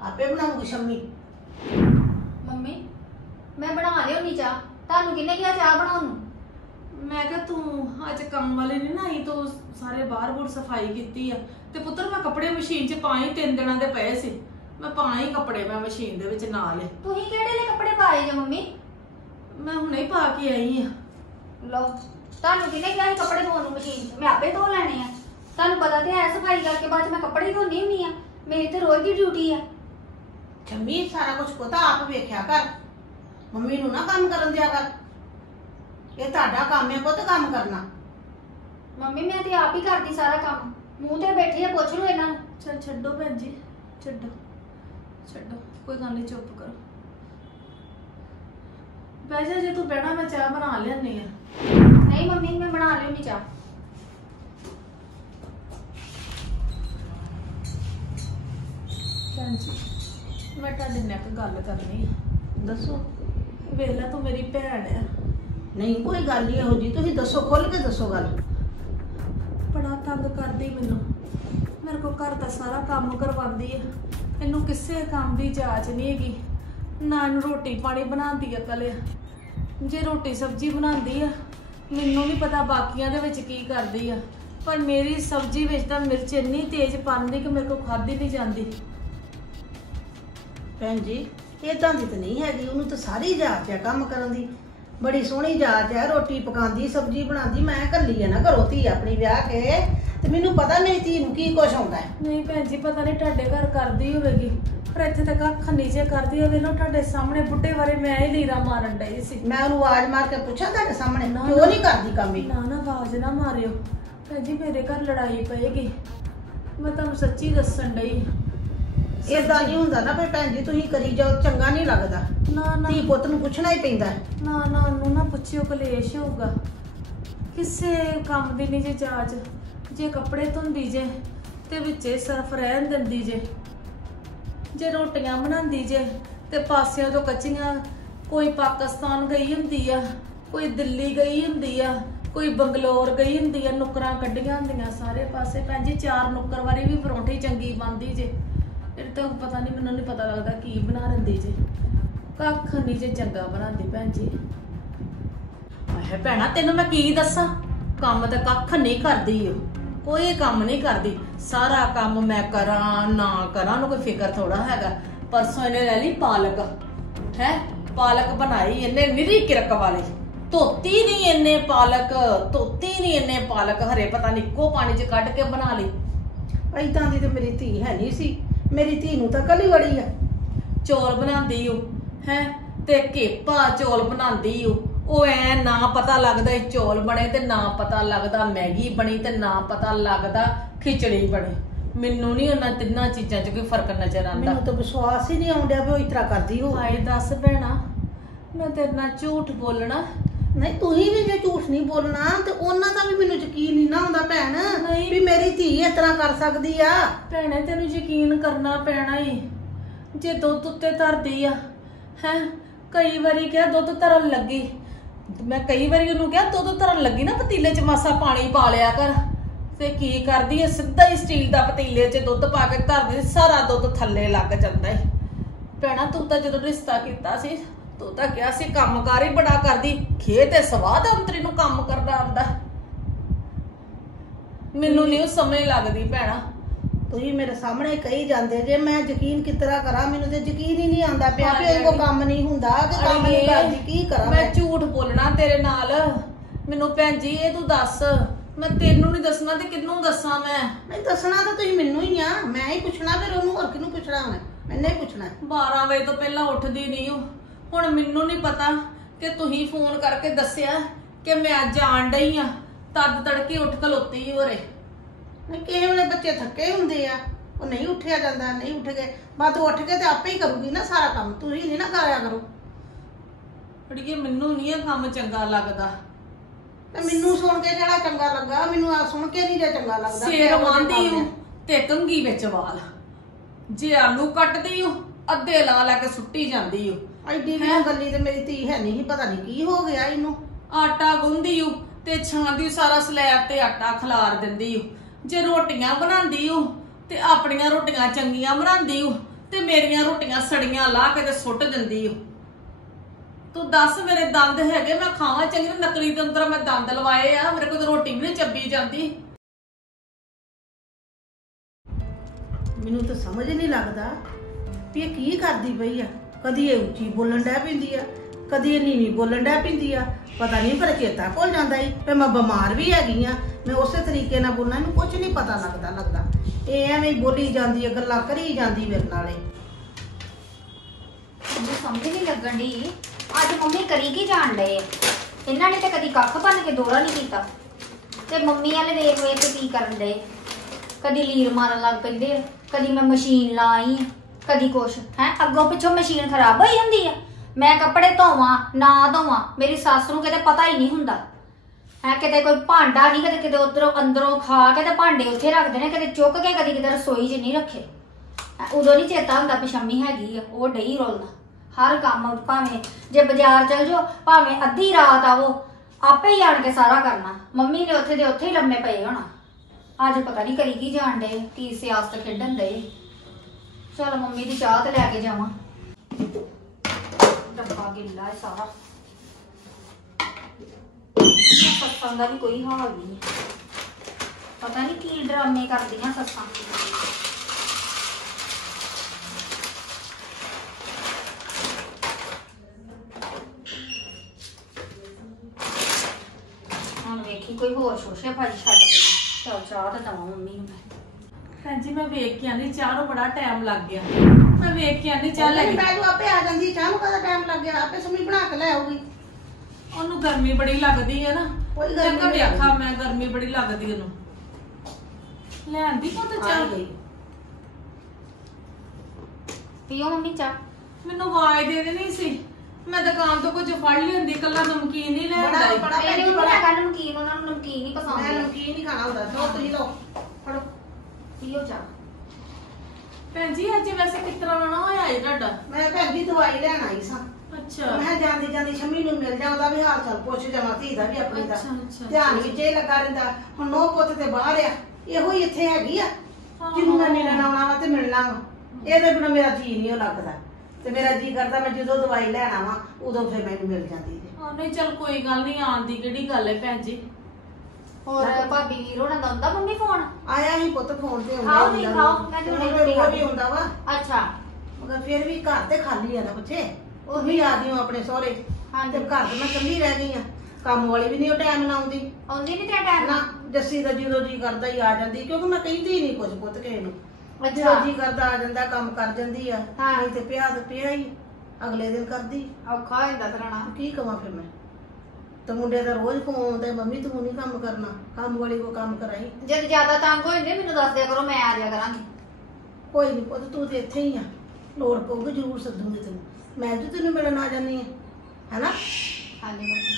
ਆਪੇ ਬਣਾਉਂਗੀ ਸ਼ੰਮੀ। ਮੰਮੀ ਮੈਂ ਬਣਾ ਲਿਓਨੀ ਚਾਹ, ਤੁਹਾਨੂੰ ਕਿਹਨੇ ਕਿਹਾ ਚਾਹ ਬਣਾਉਣ ਨੂੰ? ਮੈਂ ਕਿਹਾ ਤੂੰ ਅੱਜ ਕੰਮ ਵਾਲੇ ਨੇ ਨਾ ਆਈ, ਤੂੰ ਸਾਰੇ ਬਾਹਰ ਬੂਰ ਸਫਾਈ ਕੀਤੀ ਆ। ਤੇ ਪੁੱਤਰ ਮੈਂ ਕੱਪੜੇ ਮਸ਼ੀਨ 'ਚ ਪਾਏ 3 ਦਿਨਾਂ ਦੇ ਪਏ ਸੀ, ਮੈਂ ਪਾਏ ਕੱਪੜੇ ਮੈਂ ਮਸ਼ੀਨ ਦੇ ਵਿੱਚ ਨਾਲ। ਤੁਸੀਂ ਕਿਹੜੇ ਲਈ ਕੱਪੜੇ ਪਾਏ ਜੇ ਮੰਮੀ? ਮੈਂ ਹੁਣੇ ਹੀ ਪਾ ਕੇ ਆਈ ਆ। ਲਓ, ਤੁਹਾਨੂੰ ਕਿਹਨੇ ਕਿਹਾ ਸੀ ਕੱਪੜੇ ਧੋਣ ਨੂੰ ਮਸ਼ੀਨ 'ਚ? ਮੈਂ ਆਪੇ ਧੋ ਲੈਣੇ ਆ। ਤੁਹਾਨੂੰ ਪਤਾ ਤੇ ਹੈ ਸਫਾਈ ਕਰਕੇ ਬਾਅਦ 'ਚ ਮੈਂ ਕੱਪੜੇ ਧੋਣੀ ਹੁੰਦੀ ਆ, ਮੇਰੀ ਤੇ ਰੋਜ਼ ਦੀ ਡਿਊਟੀ ਆ। ਸ਼ੰਮੀ ਸਾਰਾ ਕੁਝ ਪਤਾ ਆਪ ਵੇਖਿਆ ਕਰ, ਮੰਮੀ ਨੂੰ ਨਾ ਕੰਮ ਕਰਨ ਦਿਆ ਕਰ। ਇਹ ਤੁਹਾਡਾ ਕੰਮ ਹੈ ਪੁੱਤ ਕੰਮ ਕਰਨਾ। ਮੰਮੀ ਮੈਂ ਤੇ ਆਪ ਹੀ ਕਰਦੀ ਸਾਰਾ ਕੰਮ, ਮੂੰਹ ਤੇ ਬੈਠੀ ਆ, ਪੁੱਛ ਲਓ ਇਹਨਾਂ ਨੂੰ। ਚਲ ਛੱਡੋ ਭੈਣ ਜੀ, ਛੱਡੋ ਕੋਈ ਗੱਲ ਨਹੀਂ, ਚੁੱਪ ਕਰੋ, ਬਹਿ ਜਾ। ਜੇ ਤੂੰ ਬਹਿਣਾ ਮੈਂ ਚਾਹ ਬਣਾ ਲਿਆਨੀ ਆ। ਨਹੀਂ ਮੰਮੀ ਮੈਂ ਬਣਾ ਲਿਓਨੀ ਚਾਹ। ਭੈਣ ਜੀ ਮੈਂ ਤੁਹਾਡੇ ਨਾਲ ਇੱਕ ਗੱਲ ਕਰਨੀ ਆ। ਦੱਸੋ। ਵੇਖ ਲੈ ਤੂੰ ਮੇਰੀ ਭੈਣ ਆ। ਨਹੀਂ ਕੋਈ ਗੱਲ ਨਹੀਂ ਇਹੋ ਜੀ, ਤੁਸੀਂ ਦੱਸੋ, ਖੁੱਲ ਕੇ ਦੱਸੋ ਗੱਲ। ਬੜਾ ਤੰਗ ਕਰਦੀ ਮੈਨੂੰ, ਮੇਰੇ ਕੋਲ ਘਰ ਦਾ ਸਾਰਾ ਕੰਮ ਕਰਵਾਉਂਦੀ ਆ, ਇਹਨੂੰ ਕਿਸੇ ਕੰਮ ਦੀ ਜਾਚ ਨਹੀਂ ਹੈਗੀ। ਨਾ ਇਹਨੂੰ ਰੋਟੀ ਪਾਣੀ ਬਣਾਉਂਦੀ ਆ ਕਲੇ, ਜੇ ਰੋਟੀ ਸਬਜ਼ੀ ਬਣਾਉਂਦੀ ਆ ਮੈਨੂੰ ਨਹੀਂ ਪਤਾ ਬਾਕੀਆਂ ਦੇ ਵਿੱਚ ਕੀ ਕਰਦੀ ਆ, ਪਰ ਮੇਰੀ ਸਬਜ਼ੀ ਵਿੱਚ ਤਾਂ ਮਿਰਚ ਇੰਨੀ ਤੇਜ਼ ਪਾਉਂਦੀ ਕਿ ਮੇਰੇ ਕੋਲ ਖਾਧੀ ਨਹੀਂ ਜਾਂਦੀ। ਭੈਣ ਜੀ ਇਦਾਂ ਦੀ ਤਾਂ ਨਹੀਂ ਹੈਗੀ, ਉਹਨੂੰ ਤਾਂ ਸਾਰੀ ਜਾਚ ਹੈ ਕੰਮ ਕਰਨ ਦੀ, ਬੜੀ ਸੋਹਣੀ ਜਾਚ ਹੈ, ਰੋਟੀ ਪਕਾਉਂਦੀ ਸਬਜ਼ੀ ਬਣਾਉਂਦੀ। ਮੈਂ ਘੱਲੀ ਆ ਨਾ ਘਰੋਂ ਧੀ ਆਪਣੀ ਵਿਆਹ ਕੇ, ਤੇ ਮੈਨੂੰ ਪਤਾ ਮੇਰੀ ਧੀ ਨੂੰ ਕੀ ਕੁਛ ਆਉਂਦਾ ਹੈ। ਨਹੀਂ ਭੈਣ ਜੀ ਪਤਾ ਨਹੀਂ ਤੁਹਾਡੇ ਘਰ ਕਰਦੀ ਹੋਵੇਗੀ, ਪਰ ਇੱਥੇ ਤੱਕ ਅੱਖ ਨੀਚੇ ਕਰਦੀ ਹੋਵੇ ਨਾ। ਤੁਹਾਡੇ ਸਾਹਮਣੇ ਬੁੱਢੇ ਬਾਰੇ ਮੈਂ ਹੀ ਲੀਰਾ ਮਾਰਨ ਡਈ ਸੀ। ਮੈਂ ਉਹਨੂੰ ਆਵਾਜ਼ ਮਾਰ ਕੇ ਪੁੱਛਾਂ ਤੁਹਾਡੇ ਸਾਹਮਣੇ ਕਿਉਂ ਨਹੀਂ ਕਰਦੀ ਕੰਮ ਹੀ? ਨਾ ਆਵਾਜ਼ ਨਾ ਮਾਰਿਓ ਭੈਣ ਜੀ, ਮੇਰੇ ਘਰ ਲੜਾਈ ਪਏਗੀ, ਮੈਂ ਤੁਹਾਨੂੰ ਸੱਚੀ ਦੱਸਣ ਡਈ। ਏਦਾਂ ਨਹੀਂ ਹੁੰਦਾ ਨਾ ਫਿਰ ਭੈਣ ਜੀ, ਤੁਸੀਂ ਕਰੀ ਜਾਓ, ਚੰਗਾ ਨਹੀਂ ਲੱਗਦਾ। ਨਾ ਧੀ ਪੁੱਤ ਨੂੰ ਪੁੱਛਣਾ ਹੀ ਪੈਂਦਾ। ਨਾ ਉਹਨੂੰ ਨਾ ਪੁੱਛਿਓ, ਕਲੇਸ਼ ਹੋਊਗਾ। ਕਿਸੇ ਕੰਮ ਦੀ ਨਹੀਂ ਜੇ ਜਾਚ, ਜੇ ਕੱਪੜੇ ਧੁੰਦੀ ਜੇ ਤੇ ਵਿੱਚੇ ਸਰਫ ਰਹਿਣ ਦਿੰਦੀ ਜੇ ਰੋਟੀਆਂ ਬਣਾਉਂਦੀ ਜੇ ਤੇ ਪਾਸਿਆਂ ਤੋਂ ਕੱਚੀਆਂ। ਕੋਈ ਪਾਕਿਸਤਾਨ ਗਈ ਹੁੰਦੀ ਆ, ਕੋਈ ਦਿੱਲੀ ਗਈ ਹੁੰਦੀ ਆ, ਕੋਈ ਬੰਗਲੌਰ ਗਈ ਹੁੰਦੀ ਆ, ਨੁਕਰਾਂ ਕੱਢੀਆਂ ਹੁੰਦੀਆਂ ਸਾਰੇ ਪਾਸੇ। ਭੈਣ ਜੀ 4 ਨੁੱਕਰ ਵਾਰੀ ਵੀ ਪਰੌਂਠੀ ਚੰਗੀ ਬਣਦੀ ਜੇ, ਇਹ ਤਾਂ ਪਤਾ ਨਹੀਂ, ਮੈਨੂੰ ਨਹੀਂ ਪਤਾ ਲੱਗਦਾ ਕੀ ਬਣਾ ਲੈਂਦੀ ਜੇ। ਕੱਖ ਨਹੀਂ ਜੇ ਚੰਗਾ ਬਣਾਉਂਦੀ ਭੈਣ ਜੀ। ਆਹੇ ਭੈਣਾ ਤੈਨੂੰ ਮੈਂ ਕੀ ਦੱਸਾਂ, ਕੰਮ ਤਾਂ ਕੱਖ ਨਹੀਂ ਕਰਦੀ, ਉਹ ਕੋਈ ਕੰਮ ਨਹੀਂ ਕਰਦੀ। ਸਾਰਾ ਕੰਮ ਮੈਂ ਕਰਾਂ ਨਾ ਕਰਾਂ ਨੂੰ ਕੋਈ ਫਿਕਰ ਥੋੜਾ ਹੈਗਾ। ਪਰਸੋਂ ਇਹਨੇ ਲੈ ਲਈ ਪਾਲਕ, ਪਾਲਕ ਬਣਾਈ ਇਹਨੇ ਨਿਰੀ ਕਿਰਕ ਵਾਲੀ, ਧੋਤੀ ਨਹੀਂ ਇਹਨੇ ਪਾਲਕ, ਹਰੇ ਪਤਾ ਨਹੀਂ ਇੱਕੋ ਪਾਣੀ 'ਚ ਕੱਢ ਕੇ ਬਣਾ ਲਈ। ਏਦਾਂ ਦੀ ਤੇ ਮੇਰੀ ਧੀ ਹੈ ਨਹੀਂ ਸੀ, ਮੇਰੀ ਧੀ ਨੂੰ ਤਾਂ ਕਲੀ ਵੜੀ ਆ। ਚੌਲ ਬਣਾਉਂਦੀ ਉਹ ਤੇ ਘੇਪਾ ਚੌਲ ਬਣਾਉਂਦੀ ਉਹ ਐ ਨਾ ਪਤਾ ਲੱਗਦਾ ਇਹ ਚੌਲ ਬਣੇ ਤੇ ਨਾ ਪਤਾ ਲੱਗਦਾ ਮੈਗੀ ਬਣੀ ਤੇ ਨਾ ਪਤਾ ਲੱਗਦਾ ਖਿਚੜੀ ਬਣੀ। ਮੈਨੂੰ ਨਹੀਂ ਉਹਨਾਂ ਤਿੰਨਾਂ ਚੀਜ਼ਾਂ 'ਚ ਕੋਈ ਫਰਕ ਨਜ਼ਰ ਆਉਂਦਾ। ਮੈਨੂੰ ਤਾਂ ਵਿਸ਼ਵਾਸ ਹੀ ਨਹੀਂ ਆਉਂਦਾ ਵੀ ਉਹ ਇਸ ਤਰ੍ਹਾਂ ਕਰਦੀ ਹੋ। ਹਾਏ ਦੱਸ ਭੈਣਾ, ਮੈਂ ਤੇਰੇ ਨਾਲ ਝੂਠ ਬੋਲਣਾ? ਨਹੀਂ ਤੁਸੀਂ ਵੀ ਜੇ ਝੂਠ ਨਹੀਂ ਬੋਲਣਾ ਤੇ ਉਹਨਾਂ ਦਾ ਵੀ ਮੈਨੂੰ ਯਕੀਨ ਨਹੀਂ ਨਾ ਹੁੰਦਾ ਭੈਣ, ਵੀ ਮੇਰੀ ਧੀ ਇਸ ਤਰ੍ਹਾਂ ਕਰ ਸਕਦੀ ਆ। ਭੈਣੇ ਤੈਨੂੰ ਯਕੀਨ ਕਰਨਾ ਪੈਣਾ ਈ, ਜੇ ਦੁੱਧ ਉੱਤੇ ਧਰਦੀ ਆ ਹੈ। ਕਈ ਵਾਰੀ ਕਿਹਾ ਦੁੱਧ ਧਰਨ ਲੱਗੀ, ਮੈਂ ਕਈ ਵਾਰੀ ਉਹਨੂੰ ਕਿਹਾ ਦੁੱਧ ਧਰਨ ਲੱਗੀ ਨਾ ਪਤੀਲੇ 'ਚ ਮਾਸਾ ਪਾਣੀ ਪਾ ਲਿਆ ਕਰ, ਤੇ ਕੀ ਕਰਦੀ ਐ ਸਿੱਧਾ ਹੀ ਸਟੀਲ ਦਾ ਪਤੀਲੇ 'ਚ ਦੁੱਧ ਪਾ ਕੇ ਧਰਦੀ, ਸਾਰਾ ਦੁੱਧ ਥੱਲੇ ਲੱਗ ਜਾਂਦਾ ਏ। ਭੈਣਾ ਤੂੰ ਤਾਂ ਜਦੋਂ ਰਿਸ਼ਤਾ ਕੀਤਾ ਸੀ ਤੂੰ ਤਾਂ ਕਿਹਾ ਸੀ ਕੰਮਕਾਰ ਹੀ ਬੜਾ ਕਰਦੀ, ਖੇਤ ਤੇ ਸਵਾਦ ਅੰਤਰੀ ਨੂੰ ਕੰਮ ਕਰਦਾ ਆਉਂਦਾ। ਮੈਨੂੰ ਨਹੀਂ ਉਹ ਸਮਝ ਲੱਗਦੀ ਭੈਣਾ। ਤੁਸੀਂ ਮੇਰੇ ਸਾਹਮਣੇ ਕਹੀ ਜਾਂਦੇ ਜੇ, ਮੈਂ ਯਕੀਨ ਕਿਤਰਾ ਕਰਾਂ? ਮੈਨੂੰ ਤੇ ਯਕੀਨ ਹੀ ਨਹੀਂ ਆਉਂਦਾ ਪਿਆ ਕਿ ਇਹ ਕੋ ਕੰਮ ਨਹੀਂ ਹੁੰਦਾ ਕਿ ਕੰਮ ਨਹੀਂ ਕਰਦੀ। ਕੀ ਕਰਾਂ ਮੈਂ? ਝੂਠ ਬੋਲਣਾ ਤੇਰੇ ਨਾਲ? ਮੈਨੂੰ ਭੈਣ ਜੀ ਇਹ ਤੂੰ ਦੱਸ, ਮੈਂ ਤੈਨੂੰ ਨਹੀਂ ਦੱਸਣਾ ਤੇ ਕਿਹਨੂੰ ਦੱਸਾਂ? ਮੈਂ ਨਹੀਂ ਦੱਸਣਾ ਤਾਂ ਤੁਸੀਂ ਮੈਨੂੰ ਹੀ ਆ, ਮੈਂ ਹੀ ਪੁੱਛਣਾ, ਫਿਰ ਉਹਨੂੰ ਹੋਰ ਕਿਹਨੂੰ ਪੁੱਛਣਾ? ਮੈਨੇ ਹੀ ਪੁੱਛਣਾ। 12 ਵਜੇ ਤੋਂ ਪਹਿਲਾਂ ਉੱਠਦੀ ਨਹੀਂ ਉਹ। ਹੁਣ ਮੈਨੂੰ ਨਹੀਂ ਪਤਾ ਕਿ ਤੁਸੀਂ ਫੋਨ ਕਰਕੇ ਦੱਸਿਆ ਕਿ ਮੈਂ ਅੱਜ ਆਣ ਡਈ ਆ, ਤਦ ਤੜਕੇ ਉੱਠ ਖਲੋਤੀ ਹੋ ਰੇ। ਨਹੀਂ ਕਿਸੇ ਵੇਲੇ ਬੱਚੇ ਥੱਕੇ ਹੁੰਦੇ ਆ, ਉਹ ਨਹੀਂ ਉੱਠਿਆ ਜਾਂਦਾ, ਨਹੀਂ ਉੱਠ ਗਏ ਬਾਅਦ ਉੱਠ ਕੇ ਤੇ ਆਪੇ ਹੀ ਕਰੂਗੀ ਨਾ ਸਾਰਾ ਕੰਮ, ਤੁਸੀਂ ਨਹੀਂ ਨਾ ਕਰਿਆ ਕਰੋ। ਅੜੀਏ ਮੈਨੂੰ ਨਹੀਂ ਇਹ ਕੰਮ ਚੰਗਾ ਲੱਗਦਾ। ਤੇ ਮੈਨੂੰ ਸੁਣ ਕੇ ਜਿਹੜਾ ਚੰਗਾ ਲੱਗਾ, ਮੈਨੂੰ ਆ ਸੁਣ ਕੇ ਨਹੀਂ ਜੇ ਚੰਗਾ ਲੱਗਦਾ। ਸਿਰ ਵਾਂਦੀ ਹੂੰ ਤੇ ਕੰਗੀ ਵਿੱਚ ਵਾਲ, ਜੇ ਆਲੂ ਕੱਟਦੀ ਹੂੰ ਅੱਧੇ ਲਾ ਲੈ ਕੇ ਸੁੱਟੀ ਜਾਂਦੀ ਹੂੰ। ਐਡੀ ਵੀ ਗੱਲੀ ਤੇ ਮੇਰੀ ਧੀ ਹੈ ਨਹੀਂ, ਪਤਾ ਨਹੀਂ ਕੀ ਹੋ ਗਿਆ ਇਹਨੂੰ। ਆਟਾ ਗੁੰਦੀ ਹੂੰ ਤੇ ਛਾਂਦੀ ਸਾਰਾ ਸਲੈਬ ਤੇ ਆਟਾ ਖਿਲਾਰ ਦਿੰਦੀ ਹੂੰ। ਜੇ ਰੋਟੀਆਂ ਬਣਾਉਂਦੀ ਹੂੰ ਤੇ ਆਪਣੀਆਂ ਰੋਟੀਆਂ ਚੰਗੀਆਂ ਬਣਾਉਂਦੀ ਹੂੰ ਤੇ ਮੇਰੀਆਂ ਰੋਟੀਆਂ ਸੜੀਆਂ ਲਾ ਕੇ ਤੇ ਸੁੱਟ ਦਿੰਦੀ ਹੂੰ। ਤੂੰ ਦੱਸ ਮੇਰੇ ਦੰਦ ਹੈਗੇ, ਮੈਂ ਖਾਵਾਂ ਚੰਗੀ? ਨਕਲੀ ਦੇ ਅੰਦਰ ਮੈਂ ਦੰਦ ਲਵਾਏ ਆ, ਮੇਰੇ ਕੋਲ ਰੋਟੀ ਵੀ ਨਹੀਂ ਚੱਬੀ ਜਾਂਦੀ। ਮੈਨੂੰ ਤਾਂ ਸਮਝ ਨਹੀਂ ਲੱਗਦਾ ਵੀ ਇਹ ਕੀ ਕਰਦੀ ਪਈ ਆ। ਕਦੀ ਇਹ ਉੱਚੀ ਬੋਲਣ ਡੈ ਪੈਂਦੀ ਆ, ਕਦੀ ਇਹ ਨੀਵੀਂ ਬੋਲਣ ਡੈ ਪੈਂਦੀ ਆ। ਪਤਾ ਨਹੀਂ ਪਰ ਚੇਤਾ ਭੁੱਲ ਜਾਂਦਾ ਈ ਤੇ ਮੈਂ ਬਿਮਾਰ ਵੀ ਹੈਗੀ ਆ। ਮੈਂ ਉਸੇ ਤਰੀਕੇ ਨਾਲ ਬੋਲਣਾ, ਇਹਨੂੰ ਕੁਝ ਨਹੀਂ ਪਤਾ ਲੱਗਦਾ। ਇਹ ਐਵੇਂ ਹੀ ਬੋਲੀ ਜਾਂਦੀ ਹੈ, ਗੱਲਾਂ ਕਰੀ ਜਾਂਦੀ ਮੇਰੇ ਨਾਲੇ। ਮੈਨੂੰ ਸਮਝ ਨਹੀਂ ਲੱਗਣ ਦੀ ਅੱਜ ਮੰਮੀ ਕਰੀ ਕੀ ਜਾਣ ਡਏ ਆ। ਇਹਨਾਂ ਨੇ ਤੇ ਕਦੀ ਕੱਖ ਬਣ ਕੇ ਦੋਰਾ ਨਹੀਂ ਕੀਤਾ, ਤੇ ਮੰਮੀ ਵਾਲੇ ਵੇਖ ਵੇਖ ਕੇ ਕੀ ਕਰਨ ਡਏ। ਕਦੀ ਲੀਰ ਮਾਰਨ ਲੱਗ ਪੈਂਦੇ ਆ, ਕਦੀ ਮੈਂ ਮਸ਼ੀਨ ਲਾਈ, ਕਦੀ ਕੁਛ ਹੈ। ਅੱਗੋਂ ਪਿੱਛੋਂ ਮਸ਼ੀਨ ਖਰਾਬ ਹੋਈ ਹੁੰਦੀ ਆ। ਮੈਂ ਕੱਪੜੇ ਧੋਵਾਂ ਨਾ ਧੋਵਾਂ ਮੇਰੀ ਸੱਸ ਨੂੰ ਕਿਤੇ ਪਤਾ ਹੀ ਨਹੀਂ ਹੁੰਦਾ ਹੈ। ਕਿਤੇ ਕੋਈ ਭਾਂਡਾ ਨਹੀਂ, ਕਦੇ ਕਿਤੇ ਉਧਰੋਂ ਅੰਦਰੋਂ ਖਾ ਕੇ ਤੇ ਭਾਂਡੇ ਉੱਥੇ ਰੱਖਦੇ ਨੇ, ਕਦੇ ਚੁੱਕ ਕੇ ਕਦੀ ਕਿਤੇ ਰਸੋਈ 'ਚ ਨਹੀਂ ਰੱਖੇ। ਉਦੋਂ ਨਹੀਂ ਚੇਤਾ ਹੁੰਦਾ ਪਛਾਮੀ ਹੈਗੀ ਆ, ਉਹ ਡਈ ਰੋਲਣਾ ਹਰ ਕੰਮ। ਭਾਵੇਂ ਜੇ ਬਾਜ਼ਾਰ ਚਲ ਜਾਓ, ਭਾਵੇਂ ਅੱਧੀ ਰਾਤ ਆਵੋ, ਆਪੇ ਹੀ ਆਣ ਕੇ ਸਾਰਾ ਕਰਨਾ। ਮੰਮੀ ਨੇ ਉੱਥੇ ਦੇ ਉੱਥੇ ਹੀ ਲੰਮੇ ਪਏ ਹੋਣਾ। ਅੱਜ ਪਤਾ ਨਹੀਂ ਕਰੀ ਕੀ ਜਾਣ ਡੇ, ਕੀ ਸਿਆਸਤ ਖੇਡਣ ਦੇ। ਚਲ ਮੰਮੀ ਦੀ ਚਾਹ ਤੇ ਲੈ ਕੇ ਜਾਵਾਂ। ਡੱਬਾ ਗਿੱਲਾ ਹੈ ਸਾਰਾ। ਸੱਸਾਂ ਦਾ ਵੀ ਕੋਈ ਹਾਲ ਨਹੀਂ, ਪਤਾ ਨਹੀਂ ਕੀ ਡਰਾਮੇ ਕਰਦੀਆਂ ਸੱਸਾਂ। ਹੁਣ ਵੇਖੀ ਕੋਈ ਹੋਰ ਸ਼ੋਸ਼ੇ ਭਾਜੀ ਛੱਡ ਦੇ। ਚਲ ਚਾਹ ਤਾਂ ਦਵਾਂ ਮੰਮੀ ਨੂੰ ਮੈਂ। ਭੈਣ ਜੀ ਮੈਂ ਵੇਖ ਕੇ ਆਂਦੀ ਚਾਹ ਨੂੰ ਬੜਾ ਟਾਈਮ ਲੱਗ ਗਿਆ। ਮੈਂ ਵੇਖ ਕੇ ਆਂਦੀ ਚਾਹ ਲੈ ਕੇ। ਮੈਂ ਜੋ ਆਪੇ ਆ ਜਾਂਦੀ, ਚਾਹ ਨੂੰ ਕਦਾ ਟਾਈਮ ਲੱਗ ਗਿਆ? ਆਪੇ ਸਮੀ ਬਣਾ ਕੇ ਲੈ ਆਉਗੀ। ਉਹਨੂੰ ਗਰਮੀ ਬੜੀ ਲੱਗਦੀ ਹੈ ਨਾ। ਕੋਈ ਗਰਮੀ ਨਹੀਂ ਵੇਖਾ ਮੈਂ, ਗਰਮੀ ਬੜੀ ਲੱਗਦੀ ਉਹਨੂੰ। ਲੈਂਦੀ ਪੁੱਤ ਚਾਹ ਗਈ। ਪੀਓ ਮੰਮੀ ਚਾਹ। ਮੈਨੂੰ ਆਵਾਜ਼ ਦੇ ਦੇਣੀ ਸੀ, ਮੈਂ ਦੁਕਾਨ ਤੋਂ ਕੁਝ ਫੜ ਲਿਆਂਦੀ, ਕੱਲਾ ਨਮਕੀਨ ਨਹੀਂ ਲੈਂਦਾ। ਬੜਾ ਇਹਨੇ ਉਹਨੂੰ ਹੈਗਾ ਨਮਕੀਨ, ਉਹਨਾਂ ਨੂੰ ਨਮਕੀਨ ਨਹੀਂ ਪਸੰਦ। ਮੈਂ ਨਮਕੀਨ ਨਹੀਂ ਖਾਣਾ ਹੁੰਦਾ। ਜੋ ਤੁਸੀਂ ਲਓ, ਫੜੋ ਪੀਓ ਚਾਹ। ਭੈਣ ਜੀ ਅੱਜ ਵੈਸੇ ਕਿਸ ਤਰ੍ਹਾਂ ਆਉਣਾ ਹੋਇਆ ਜੀ ਤੁਹਾਡਾ? ਮੈਂ ਭੈਣ ਜੀ ਦਵਾਈ ਲੈਣ ਆਈ ਸਾਂ। ਅੱਛਾ। ਮੈਂ ਜਾਂਦੀ ਜਾਂਦੀ ਸ਼ਮੀ ਨੂੰ ਮਿਲ ਜਾ, ਉਹਦਾ ਵੀ ਹਾਲ ਚਾਲ ਪੁੱਛ ਜਾਵਾਂ, ਧੀ ਦਾ ਵੀ ਆਪਣੀ ਦਾ। ਅੱਛਾ। ਧਿਆਨ ਵਿੱਚ ਇਹ ਲੱਗਾ ਰਹਿੰਦਾ। ਹੁਣ ਨੋ ਪੁੱਤ ਤੇ ਬਾਹਰ ਆ, ਇਹੋ ਹੀ ਇੱਥੇ ਹੈਗੀ ਆ ਜਿਹਨੂੰ ਮੈਂ ਮਿਲਣ ਆਉਣਾ ਵਾ ਤੇ ਮਿਲਣਾ ਵਾ। ਇਹਦੇ ਬਿਨਾਂ ਮੇਰਾ ਜੀ ਨਹੀਂ ਉਹ ਲੱਗਦਾ, ਤੇ ਮੇਰਾ ਜੀ ਕਰਦਾ ਮੈਂ ਜਦੋਂ ਦਵਾਈ ਲੈਣ ਆਵਾਂ ਉਦੋਂ ਫਿਰ ਮੈਨੂੰ ਮਿਲ ਜਾਂਦੀ ਹੈ। ਹਾਂ ਨਹੀਂ ਚੱਲ ਕੋਈ ਗੱਲ ਨਹੀਂ, ਆਉਣ ਦੀ ਕਿਹੜੀ ਗੱਲ ਹੈ ਭੈਣ ਜੀ। ਹੋਰ ਭਾਬੀ ਵੀਰ ਹੋਣਾ ਦਾ ਹੁੰਦਾ ਮੰਮੀ ਫੋਨ? ਆਇਆ ਹੀ ਪੁੱਤ ਫੋਨ ਤੇ ਖਾਓ ਨਹੀਂ ਖਾਓ, ਮੈਂ ਤੇ ਉਹ ਵੀ ਹੁੰਦਾ ਵਾ। ਅੱਛਾ। ਮਗਰ ਫਿਰ ਵੀ ਘਰ ਤੇ ਖਾਲੀ ਆ ਨਾ ਬੱਚੇ। ਉਹ ਵੀ ਆ ਗਈ ਆਪਣੇ ਸਹੁਰੇ। ਹਾਂਜੀ। ਤੇ ਘਰ ਤੇ ਮੈਂ ਇਕੱਲੀ ਰਹਿ ਗਈ ਆ, ਕੰਮ ਵਾਲੀ ਵੀ ਨਹੀਂ ਉਹ ਟਾਈਮ ਲਾਉਂਦੀ। ਆਉਂਦੀ ਨਹੀਂ ਤੇਰਾ ਟਾਈਮ ਨਾ ਜੱਸੀ ਦਾ ਜਦੋਂ ਜੀ ਕਰਦਾ ਹੀ ਆ ਜਾਂਦੀ, ਕਿਉਂਕਿ ਮੈਂ ਕਹਿੰਦੀ ਨਹੀਂ ਕੁਝ ਪੁੱਤ ਕਿਸੇ ਨੂੰ। ਅੱਛਾ। ਜਦੋਂ ਜੀ ਕਰਦਾ ਆ ਜਾਂਦਾ, ਕੰਮ ਕਰ ਜਾਂਦੀ ਆ। ਹਾਂ। ਨਹੀਂ ਤੇ ਪਿਆ ਹੀ ਅਗਲੇ ਦਿਨ ਕਰਦੀ। ਔਖਾ ਹੋ ਜਾਂਦਾ ਕਰਾਣਾ। ਕੀ ਕਵਾਂ ਫਿਰ ਮੈਂ? ਤੇ ਮੁੰਡੇ ਦਾ ਰੋਜ਼ ਫੋਨ ਆਉਂਦਾ, ਮੰਮੀ ਤੂੰ ਨਹੀਂ ਕੰਮ ਕਰਨਾ, ਕੰਮ ਵਾਲੀ ਕੋ ਕੰਮ ਕਰਾਈ। ਜਦ ਜ਼ਿਆਦਾ ਤੰਗ ਹੋ ਜਾਂਦੇ ਮੈਨੂੰ ਦੱਸ ਦਿਆ ਕਰੋ, ਮੈਂ ਆ ਜਾਇਆ ਕਰਾਂਗੀ। ਕੋਈ ਨਹੀਂ ਪੁੱਤ, ਤੂੰ ਤੇ ਇੱਥੇ ਹੀ ਆ, ਲੋੜ ਪਊਗੀ ਜ਼ਰੂਰ ਸੱਦੂਗੀ ਤੈਨੂੰ। ਮੈਂ ਜੀ ਤੈਨੂੰ ਮਿਲਣ ਆ ਜਾਨੀ ਆ, ਹੈਨਾ? ਹਾਂਜੀ ਮੰਮੀ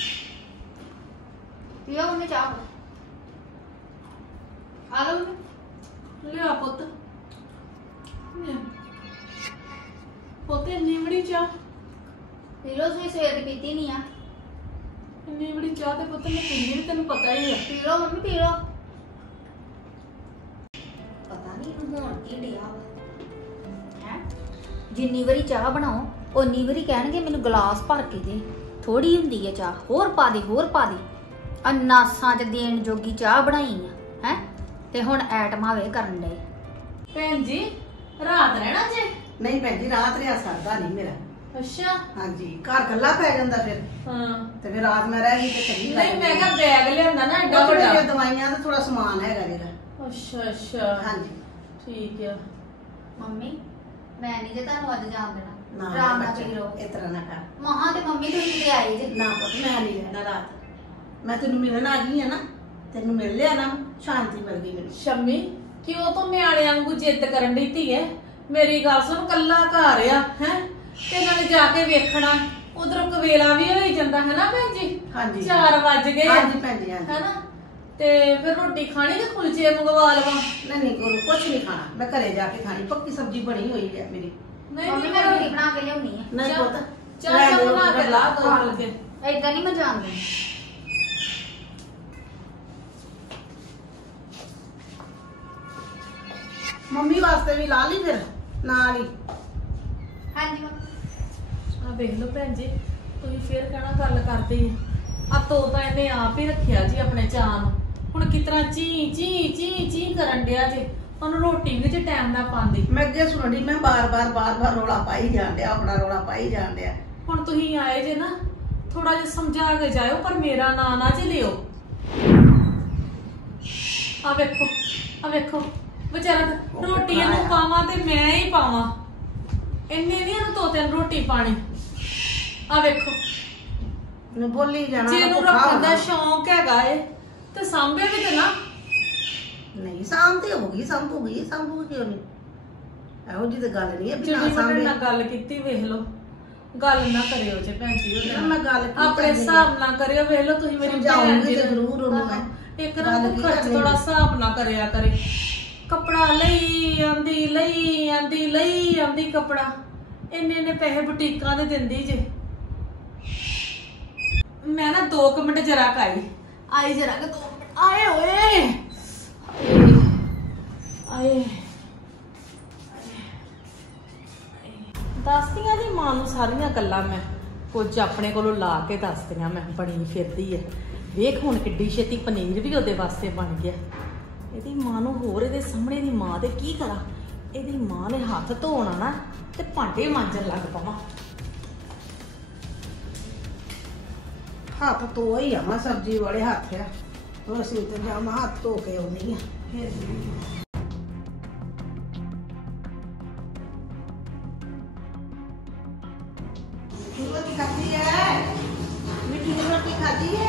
ਪੀਓ ਮੰਮੀ ਚਾਹ। ਆ ਲਓ ਮੰਮੀ। ਲਿਆ ਪੁੱਤ। ਪੁੱਤ ਇੰਨੀ ਬੜੀ ਚਾਹ, ਪੀ ਲਓ, ਤੁਸੀਂ ਸਵੇਰ ਦੀ ਪੀਤੀ ਨਹੀਂ ਆ। ਇੰਨੀ ਬੜੀ ਚਾਹ ਤੇ ਪੁੱਤ ਮੈਂ ਪੀਂਦੀ ਨੀ, ਤੈਨੂੰ ਪਤਾ ਹੀ ਆ। ਪੀ ਲਓ ਮੰਮੀ, ਪੀ ਲਓ। ਪਤਾ ਨਹੀਂ ਇਹਨੂੰ ਹੋਣ ਕੀ ਡਿਆ ਹੈ। ਜਿੰਨੀ ਵਾਰੀ ਚਾਹ ਬਣਾਓ ਓਨੀ ਵਾਰੀ ਕਹਿਣਗੇ ਮੈਨੂੰ ਗਲਾਸ ਭਰ ਕੇ ਦੇ, ਥੋੜੀ ਹੁੰਦੀ ਹੈ ਚਾਹ, ਹੋਰ ਪਾ ਦੇ, ਹੋਰ ਪਾ ਦੇ। ਅਨਾਸਾਂ ਚ ਦੇਣ ਜੋਗੀ ਚਾਹ ਬਣਾਈ ਆ ਹੈ, ਤੇ ਹੁਣ ਐਟਮਾਂ ਵੇ ਕਰਨ ਡਏ। ਭੈਣ ਜੀ ਰਾਤ ਰਹਿਣਾ ਜੇ? ਨਹੀਂ ਭੈਣ ਜੀ, ਰਾਤ ਰਿਆ ਸਰਦਾ ਨਹੀਂ ਮੇਰਾ। ਅੱਛਾ। ਹਾਂਜੀ, ਘਰ ਕੱਲਾ ਪੈ ਜਾਂਦਾ ਫਿਰ, ਹਾਂ ਤੇ ਫਿਰ ਰਾਤ ਮੈਂ ਰਹਿ ਗਈ ਤੇ ਚੰਗੀ ਨਹੀਂ, ਮੈਂ ਕਿਹਾ ਬੈਗ ਲਿਆਂਦਾ ਨਾ ਐਡਾ ਥੋੜ੍ਹੀਆਂ ਵੱਡਾ। ਦਵਾਈਆਂ ਤੇ ਥੋੜਾ ਸਮਾਨ ਹੈਗਾ ਜਿਹੜਾ। ਅੱਛਾ ਅੱਛਾ, ਹਾਂਜੀ ਠੀਕ ਆ। ਮੰਮੀ ਮੈਂ ਨਹੀਂ ਜੇ ਤੁਹਾਨੂੰ ਅੱਜ ਜਾਣ ਦੇਣਾ, ਨਾ ਆਰਾਮ ਨਾਲ ਬੱਚਾ, ਪੀ ਲਓ। ਇਸ ਤਰ੍ਹਾਂ ਨਾ ਕਰ। ਮਹਾਂ ਤੇ ਮੰਮੀ ਤੁਸੀਂ ਕਿਤੇ ਆਏ ਜੇ। ਨਾ ਪੁੱਤ, ਮੈਂ ਨਹੀਂ ਰਹਿਣਾ ਰਾਤ। ਮੈਂ ਤੈਨੂੰ ਮਿਲਣ ਆ ਗਈ ਆ ਨਾ, ਤੈਨੂੰ ਮਿਲ ਲਿਆ ਨਾ, ਸ਼ਾਂਤੀ ਮਿਲ ਗਈ ਮੈਨੂੰ। ਸ਼ੰਮੀ ਕਿਉਂ ਤੂੰ ਨਿਆਣਿਆਂ ਵਾਂਗੂ ਜਿੱਦ ਕਰਨ ਦੀ ਧੀਏ? ਮੇਰੀ ਗੱਲ ਸੁਣ, ਕੱਲਾ ਘਰ ਆ ਹੈ ਤੇ ਨਾਲੇ ਜਾ ਕੇ ਵੇਖਣਾ, ਉਧਰੋਂ ਕਵੇਲਾ ਵੀ ਹੋਈ ਜਾਂਦਾ ਹੈ ਨਾ ਭੈਣ ਜੀ। ਹਾਂਜੀ 4 ਵੱਜ ਗਏ ਹਾਂਜੀ ਭੈਣ ਜੀ, ਹਾਂਜੀ। ਹੈ ਨਾ, ਤੇ ਫਿਰ ਰੋਟੀ ਖਾਣੀ ਕਿ ਕੁਲਚੇ ਮੰਗਵਾ ਲਵਾਂ? ਨਹੀਂ ਕੁਛ ਨਹੀਂ ਖਾਣਾ, ਮੈਂ ਘਰੇ ਜਾ ਕੇ ਖਾਣੀ, ਪੱਕੀ ਸਬਜ਼ੀ ਬਣੀ ਹੋਈ ਹੈ ਮੇਰੀ। ਨਹੀਂ ਮੰਮੀ ਮੈਂ ਰੋਟੀ ਬਣਾ ਕੇ ਲਿਆਉਣੀ ਆ। ਨਹੀਂ ਚੱਲ- ਪੁੱਤ, ਚੱਲ ਬਣਾ ਕੇ ਲਾ ਦੋ ਫੁਲਕੇ। ਏਦਾਂ ਨਹੀਂ ਮੈਂ ਜਾਣਦੀ। ਮੰਮੀ ਵਾਸਤੇ ਵੀ ਲਾ ਲਈ ਫਿਰ ਨਾਲ ਹੀ। ਹਾਂਜੀ ਮੰਮੀ। ਆ ਵੇਖ ਲਓ ਭੈਣ ਜੀ, ਤੁਸੀਂ ਫੇਰ ਕਹਿਣਾ ਗੱਲ ਕਰਦੇ ਆ ਤੋਤਾ ਇਹਨੇ ਆਪ ਹੀ ਰੱਖਿਆ ਜੀ ਆਪਣੇ ਚਾਅ ਨੂੰ। ਹੁਣ ਕਿਤਨਾ ਚੀ ਚੀ ਚੀ ਚੀ ਕਰਨ ਡਿਆ ਜੇ, ਉਹਨੂੰ ਰੋਟੀ ਵੀ ਜੇ ਟਾਈਮ ਨਾਲ ਪਾਉਂਦੀ। ਮੈਂ ਅੱਗੇ ਸੁਣਦੀ, ਮੈਂ ਬਾਰ-ਬਾਰ ਰੋਲਾ ਪਾਈ ਜਾਣ ਡਿਆ, ਆਪਣਾ ਰੋਲਾ ਪਾਈ ਜਾਣ ਡਿਆ। ਹੁਣ ਤੁਸੀਂ ਆਏ ਜੇ ਨਾ, ਥੋੜਾ ਜਿਹਾ ਸਮਝਾ ਕੇ ਜਾਇਓ, ਪਰ ਮੇਰਾ ਨਾਂ ਨਾ ਜੇ ਲਿਓ। ਆ ਵੇਖੋ ਵਿਚਾਰਾ ਰੋਟੀ ਇਹਨੂੰ ਪਾਵਾਂ ਤੇ ਮੈਂ ਹੀ ਪਾਵਾਂ, ਇੰਨੇ ਨਹੀਂ ਇਹਨੂੰ ਤੋਤੇ ਨੂੰ ਰੋਟੀ ਪਾਣੀ। ਆ ਵੇਖੋ, ਮੈਂ ਬੋਲੀ ਜਾਣਾ, ਜੇ ਇਹਨੂੰ ਰੱਖਣ ਦਾ ਸ਼ੌਂਕ ਹੈਗਾ ਏ ਤੇ ਸਾਂਭੇ ਵੀ ਤੇ ਨਾ। ਨਹੀਂ ਸਾਂਭ ਤੇ ਹੋ ਗਈ, ਸੰਭੂਗੀ ਕਿਉਂ ਨਹੀਂ? ਇਹੋ ਜਿਹੀ ਤਾਂ ਗੱਲ ਨਹੀਂ ਹੈ ਵੀ ਜਿਹੜੀ ਨਾ ਮੈਂ ਸਾਂਭੇ। ਨਾਲ ਗੱਲ ਕੀਤੀ, ਵੇਖ ਲਓ, ਗੱਲ ਨਾ ਕਰਿਓ ਜੇ ਭੈਣ ਜੀ ਉਹਦੇ ਨਾਲ। ਮੈਂ ਗੱਲ ਕੀ ਆਪਣੇ ਕਰਨੀ ਹਿਸਾਬ ਨਾਲ ਕਰਿਓ, ਵੇਖ ਲਓ ਤੁਸੀਂ ਮੇਰੀ ਸਮਝਾਉਂਗੀ ਤੇ ਜ਼ਰੂਰ ਉਹਨੂੰ ਮੈਂ। ਇੱਕ ਨਾ ਖਰਚ ਥੋੜਾ ਹਿਸਾਬ ਨਾਲ ਕਰਿਆ ਕਰੇ। ਕੱਪੜਾ ਲਈ ਆਂਦੀ ਕੱਪੜਾ, ਇੰਨੇ ਪੈਸੇ ਬੁਟੀਕਾਂ ਦੇ ਦਿੰਦੀ ਜੇ। ਮੈਂ ਨਾ 2 ਮਿੰਟ ਜਰਾ ਆਈ ਜਰਾ ਕਿ 2 ਮਿੰਟ ਆਏ ਓਏ ਆਏ। ਦੱਸਦੀਆਂ ਜੀ ਮਾਂ ਨੂੰ ਸਾਰੀਆਂ ਗੱਲਾਂ, ਮੈਂ ਕੁਝ ਆਪਣੇ ਕੋਲੋਂ ਲਾ ਕੇ ਦੱਸਦੀਆਂ। ਮੈਂ ਬਣੀ ਫਿਰਦੀ ਐ, ਵੇਖ ਹੁਣ ਕਿੱਡੀ ਛੇਤੀ ਪਨੀਰ ਵੀ ਉਹਦੇ ਵਾਸਤੇ ਬਣ ਗਿਆ। ਇਹਦੀ ਮਾਂ ਨੂੰ ਹੋਰ ਇਹਦੇ ਸਾਹਮਣੇ ਦੀ ਮਾਂ ਦੇ ਕੀ ਕਰਾਂ? ਇਹਦੀ ਮਾਂ ਨੇ ਹੱਥ ਧੋਣਾ ਨਾ ਤੇ ਭਾਂਡੇ ਮਾਂਜਣ ਲੱਗ ਪਵਾਂ। ਹੱਥ ਧੋ ਹੀ ਆਵਾਂ, ਸਬਜ਼ੀ ਵਾਲੇ ਹੱਥ ਆ ਉਹ, ਅਸੀਂ ਤੇ ਜਾਵਾਂ ਹੱਥ ਧੋ ਕੇ ਆਉਣੀ ਆ ਫਿਰ। रोटी खाती है, मिट्टी की रोटी खाती है,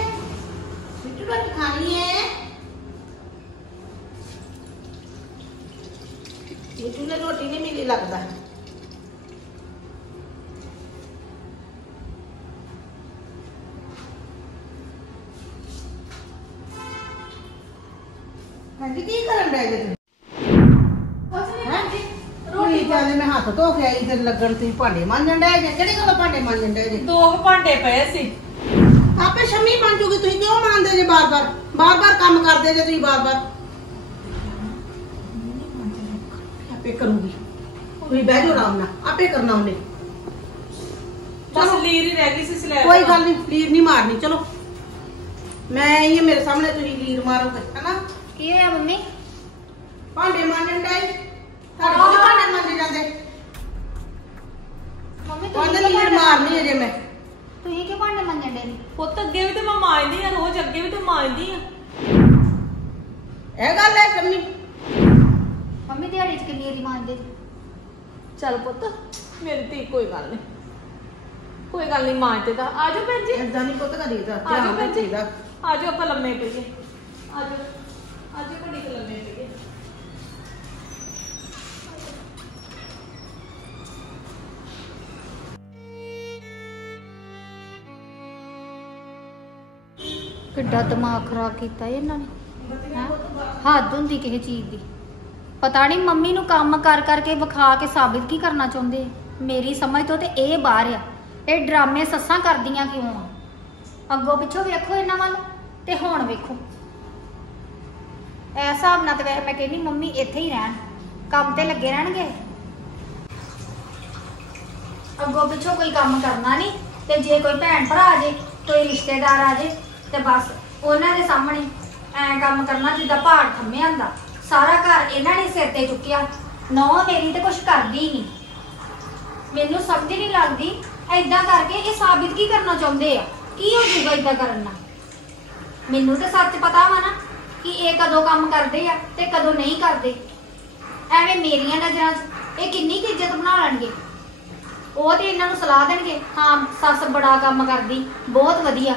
मिट्टी रोटी खानी है। मिट्टी ने रोटी नहीं मिली लगता। ਹਾਂਜੀ ਕੀ ਕਰਨ ਡਏ ਜੇ? ਰੋਟੀ ਚਾਲੇ ਮੈਂ ਹੱਥ ਧੋ ਕੇ ਆਈ, ਫਿਰ ਲੱਗਣ ਤੁਸੀਂ ਭਾਂਡੇ ਮਾਂਜਣ ਡਏ ਜੇ। ਕਿਹੜੀ ਗੱਲ ਭਾਂਡੇ ਮਾਂਜਣ ਡਏ ਜੇ? 2 ਭਾਂਡੇ ਪਏ ਸੀ। ਆਪੇ ਸ਼ਮੀ ਮਾਂਜੂਗੀ, ਤੁਸੀਂ ਕਿਉਂ ਮਾਂਜਦੇ ਜੇ? ਬਾਰ-ਬਾਰ ਕੰਮ ਕਰਦੇ ਜੇ ਤੁਸੀਂ ਬਾਰ-ਬਾਰ। ਆਪੇ ਕਰੂਗੀ, ਤੁਸੀਂ ਬਹਿ ਜਾਓ ਆਰਾਮ ਨਾਲ, ਆਪੇ ਕਰਨਾ ਉਹਨੇ। ਬਸ ਲੀਰ ਹੀ ਰਹਿ ਗਈ ਸੀ ਸਲੈਬ। ਕੋਈ ਗੱਲ ਨਹੀਂ, ਲੀਰ ਨਹੀਂ ਮਾਰਨੀ। ਚਲੋ ਮੈਂ ਆਈ ਹਾਂ, ਮੇਰੇ ਸਾਹਮਣੇ ਤੁਸੀਂ ਲੀਰ ਮਾਰੋਗੇ ਹਨਾ? ਕੀ ਹੋਇਆ ਮੰਮੀ? ਭਾਂਡੇ ਮਾਂਜਣ ਡਏ, ਤੁਹਾਡੇ ਕੋਲ ਭਾਂਡੇ ਮਾਂਜੇ ਜਾਂਦੇ? ਮੰਮੀ ਕਹਿੰਦੇ ਲੀਰ ਮਾਰਨੀ ਅਜੇ ਮੈਂ। ਤੁਸੀਂ ਕਿ ਭਾਂਡੇ ਮੰਜਣ ਦੇ? ਪੁੱਤ ਅੱਗੇ ਵੀ ਤੇ ਮੈਂ ਮਾਂਜਦੀ ਆ ਰੋਜ਼, ਅੱਗੇ ਵੀ ਤੇ ਮਾਂਜਦੀ ਆ। ਇਹ ਗੱਲ ਹੈ ਸ਼ਮੀ? ਮੰਮੀ ਦਿਹਾੜੀ ਚ ਕਿੰਨੀ ਵਾਰੀ ਮਾਂਜਦੇ? ਚੱਲ ਪੁੱਤ ਮੇਰੀ ਧੀ, ਕੋਈ ਗੱਲ ਨਹੀਂ ਮਾਂਜਦੇ ਤਾਂ। ਆ ਜਾਓ ਭੈਣ ਜੀ, ਏਦਾਂ ਨਹੀਂ ਪੁੱਤ ਕਰੀਦਾ, ਆ ਜਾਓ ਧਿਆਨ ਭੈਣ ਜੀ, ਰੱਖੀਦਾ। ਆ ਜਾਓ ਆਪਾਂ ਲੰਮੇ ਪਈਏ। ਆ ਜਾਓ ਘੜੀ ਕੁ ਲੰਮੇ ਪਈਏ। ਕਿੱਡਾ ਦਿਮਾਗ ਖਰਾਬ ਕੀਤਾ ਇਹਨਾਂ ਨੇ। ਹੈਂ? ਹੱਦ ਹੁੰਦੀ ਕਿਸੇ ਚੀਜ਼ ਦੀ। ਪਤਾ ਨਹੀਂ ਮੰਮੀ ਨੂੰ ਕੰਮ ਕਰ ਕਰਕੇ ਵਿਖਾ ਕੇ ਸਾਬਿਤ ਕੀ ਕਰਨਾ ਚਾਹੁੰਦੇ ਆ। ਮੇਰੀ ਸਮਝ ਤੋਂ ਤੇ ਇਹ ਬਾਹਰ ਆ। ਇਹ ਡਰਾਮੇ ਸੱਸਾਂ ਕਰਦੀਆਂ ਕਿਉਂ ਆ? ਅੱਗੋਂ ਪਿੱਛੋਂ ਵੇਖੋ ਇਹਨਾਂ ਵੱਲ ਤੇ ਹੁਣ ਵੇਖੋ। ਇਸ ਹਿਸਾਬ ਨਾਲ ਤੇ ਵੈਸੇ ਮੈਂ ਕਹਿੰਦੀ ਮੰਮੀ ਇੱਥੇ ਹੀ ਰਹਿਣ, ਕੰਮ ਤੇ ਲੱਗੇ ਰਹਿਣਗੇ। ਅੱਗੋਂ ਪਿੱਛੋਂ ਕੋਈ ਕੰਮ ਕਰਨਾ ਨਹੀਂ ਤੇ ਜੇ ਕੋਈ ਭੈਣ ਭਰਾ ਆ ਜੇ, ਕੋਈ ਰਿਸ਼ਤੇਦਾਰ ਆ ਜੇ ਤੇ ਬਸ ਉਹਨਾਂ ਦੇ ਸਾਹਮਣੇ ਐ ਕੰਮ ਕਰਨਾ ਜਿੱਦਾਂ ਪਹਾੜ ਥੰਮਿਆ ਹੁੰਦਾ। ਸਾਰਾ ਘਰ ਇਹਨਾਂ ਨੇ ਸਿਰ ਤੇ ਚੁੱਕਿਆ। ਨੌਂ ਮੇਰੀ ਤੇ ਕੁਝ ਕਰਦੀ ਹੀ ਨਹੀਂ। ਮੈਨੂੰ ਸਮਝ ਨਹੀਂ ਲੱਗਦੀ ਏਦਾਂ ਕਰਕੇ ਇਹ ਸਾਬਿਤ ਕੀ ਕਰਨਾ ਚਾਹੁੰਦੇ ਆ? ਕੀ ਹੋ ਜੂਗਾ ਏਦਾਂ ਕਰਨ ਨਾਲ? ਮੈਨੂੰ ਤੇ ਸੱਚ ਪਤਾ ਵਾ ਨਾ ਕਿ ਇਹ ਕਦੋਂ ਕੰਮ ਕਰਦੇ ਆ ਤੇ ਕਦੋਂ ਨਹੀਂ ਕਰਦੇ। ਐਵੇਂ ਮੇਰੀਆਂ ਨਜ਼ਰਾਂ 'ਚ ਇਹ ਕਿੰਨੀ ਕੁ ਇੱਜ਼ਤ ਬਣਾ ਲੈਣਗੇ। ਉਹ ਤੇ ਇਹਨਾਂ ਨੂੰ ਸਲਾਹ ਦੇਣਗੇ, ਹਾਂ ਸੱਸ ਬੜਾ ਕੰਮ ਕਰਦੀ, ਬਹੁਤ ਵਧੀਆ,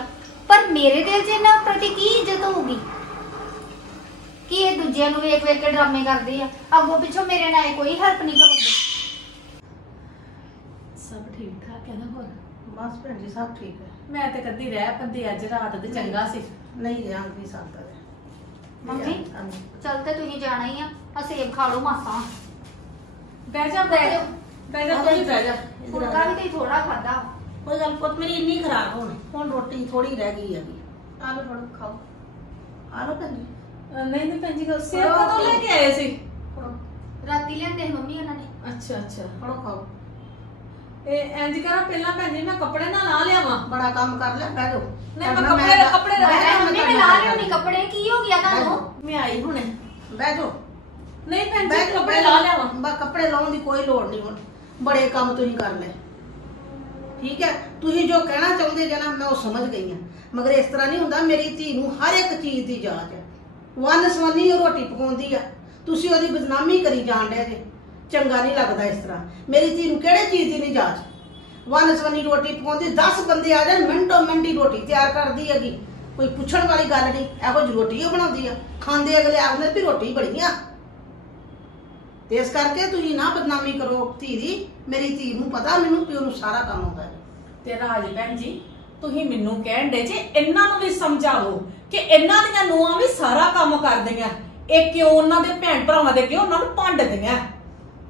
ਪਰ ਮੇਰੇ ਦਿਲ 'ਚ ਇਹਨਾਂ ਪ੍ਰਤੀ ਕੀ ਇੱਜ਼ਤ ਹੋਊਗੀ ਕਿ ਇਹ ਦੂਜਿਆਂ ਨੂੰ ਵੇਖ ਵੇਖ ਕੇ ਡਰਾਮੇ ਕਰਦੇ ਆ। ਅੱਗੋਂ ਪਿੱਛੋਂ ਮੇਰੇ ਨਾਲ ਇਹ ਕੋਈ ਹੈਲਪ ਨਹੀਂ ਕਰਦੇ। ਸਭ ਠੀਕ ਠਾਕ ਹੈ ਨਾ? ਹੋਰ ਬਸ ਭੈਣ ਜੀ ਸਭ ਠੀਕ ਹੈ। ਮੈਂ ਤੇ ਕਦੀ ਰਹਿ ਪੰਦੇ ਅੱਜ ਰਾਤ ਤੇ ਚੰਗਾ ਸੀ। ਨਹੀਂ ਜਾਂਦੀ ਸਕਦਾ ਮੰਮੀ ਚੱਲ ਤੇ ਤੁਸੀਂ ਜਾਣਾ ਹੀ ਆ ਸੇਬ ਖਾ ਲਓ ਮਾਸਾ। ਬਹਿ ਜਾ ਬਹਿ ਜਾ ਬਹਿ ਜਾ, ਤੂੰ ਵੀ ਬਹਿ ਜਾ। ਫੁਲਕਾ ਵੀ ਤੇ ਥੋੜਾ ਖਾਦਾ। ਕੋਈ ਗੱਲ ਪੁੱਤ ਮੇਰੀ ਇੰਨੀ ਖਰਾਬ ਹੁਣ ਰੋਟੀ ਥੋੜੀ ਰਹਿ ਗਈ ਹੈਗੀ। ਆ ਲਓ ਫੜੋ ਖਾਓ। ਆ ਲਓ ਭੈਣ ਜੀ। ਨਹੀਂ ਨਹੀਂ ਭੈਣ ਜੀ, ਸੇਬ ਕਦੋਂ ਲੈ ਕੇ ਆਏ ਸੀ? ਰਾਤੀ ਲਿਆਂਦੇ ਸੀ ਮੰਮੀ ਉਹਨਾਂ ਨੇ। ਅੱਛਾ ਅੱਛਾ, ਫੜੋ ਖਾਓ। ਇਹ ਇੰਜ ਕਰਾਂ ਪਹਿਲਾਂ ਭੈਣ ਜੀ ਮੈਂ ਕੱਪੜੇ ਨਾ ਲਾ ਲਿਆਵਾਂ। ਬੜਾ ਕੰਮ ਕਰ ਲਿਆ, ਬਹਿ ਜਾਓ। ਨਹੀਂ ਮੈਂ ਕੱਪੜੇ ਮੰਮੀ ਮੈਂ ਲਾ ਲਿਆਉਣੀ ਕੱਪੜੇ। ਕੀ ਹੋ ਗਿਆ ਤੁਹਾਨੂੰ? ਮੈਂ ਆਈ ਹੁਣੇ। ਬਹਿ ਜਾਓ। ਨਹੀਂ ਭੈਣ ਜੀ ਕੱਪੜੇ ਲਾ ਲਿਆਵਾਂ। ਬਸ ਕੱਪੜੇ ਲਾਉਣ ਦੀ ਕੋਈ ਲੋੜ ਨਹੀਂ ਹੁਣ, ਬੜੇ ਕੰਮ ਤੁਸੀਂ ਕਰ ਲਏ। ਠੀਕ ਹੈ, ਤੁਸੀਂ ਜੋ ਕਹਿਣਾ ਚਾਹੁੰਦੇ ਜੇ ਨਾ ਮੈਂ ਉਹ ਸਮਝ ਗਈ ਹਾਂ, ਮਗਰ ਇਸ ਤਰ੍ਹਾਂ ਨਹੀਂ ਹੁੰਦਾ। ਮੇਰੀ ਧੀ ਨੂੰ ਹਰ ਇੱਕ ਚੀਜ਼ ਦੀ ਜਾਂਚ ਹੈ। ਵੰਨ ਸਵੰਨੀ ਉਹ ਰੋਟੀ ਪਕਾਉਂਦੀ ਆ, ਤੁਸੀਂ ਉਹਦੀ ਬਦਨਾਮੀ ਕਰੀ ਜਾਣ ਡਏ ਜੇ। ਚੰਗਾ ਨਹੀਂ ਲੱਗਦਾ ਇਸ ਤਰ੍ਹਾਂ। ਮੇਰੀ ਧੀ ਨੂੰ ਕਿਹੜੇ ਚੀਜ਼ ਦੀ ਨਹੀਂ ਜਾਂਚ? ਵੰਨ ਸਵੰਨੀ ਰੋਟੀ ਪਕਾਉਂਦੀ, 10 ਬੰਦੇ ਆ ਜਾਣ ਮਿੰਟੋ ਮਿੰਟੀ ਰੋਟੀ ਤਿਆਰ ਕਰਦੀ ਹੈਗੀ। ਕੋਈ ਪੁੱਛਣ ਵਾਲੀ ਗੱਲ ਨਹੀਂ। ਇਹੋ ਜਿਹੀ ਰੋਟੀ ਉਹ ਬਣਾਉਂਦੀ ਆ, ਖਾਂਦੇ ਅਗਲੇ ਆਖਦੇ ਵੀ ਰੋਟੀ ਬਣੀ ਆ। ਤੇ ਇਸ ਕਰਕੇ ਤੁਸੀਂ ਨਾ ਬਦਨਾਮੀ ਕਰੋ ਧੀ ਦੀ। ਮੇਰੀ ਧੀ ਨੂੰ ਪਤਾ ਮੈਨੂੰ ਪਿਓ ਨੂੰ ਸਾਰਾ ਕੰਮ ਆਉਂਦਾ ਹੈ। ਤੇ ਰਾਜ ਭੈਣ ਜੀ ਤੁਸੀਂ ਮੈਨੂੰ ਕਹਿਣ ਦੇ ਜੇ ਇਹਨਾਂ ਨੂੰ ਵੀ ਸਮਝਾਓ ਕਿ ਇਹਨਾਂ ਦੀਆਂ ਨੂੰਹਾਂ ਵੀ ਸਾਰਾ ਕੰਮ ਕਰਦੀਆਂ। ਇਹ ਕਿਉਂ ਉਹਨਾਂ ਦੇ ਭੈਣ ਭਰਾਵਾਂ ਦੇ ਕਿਉਂ ਉਹਨਾਂ ਨੂੰ ਭੰਡਦੀਆਂ?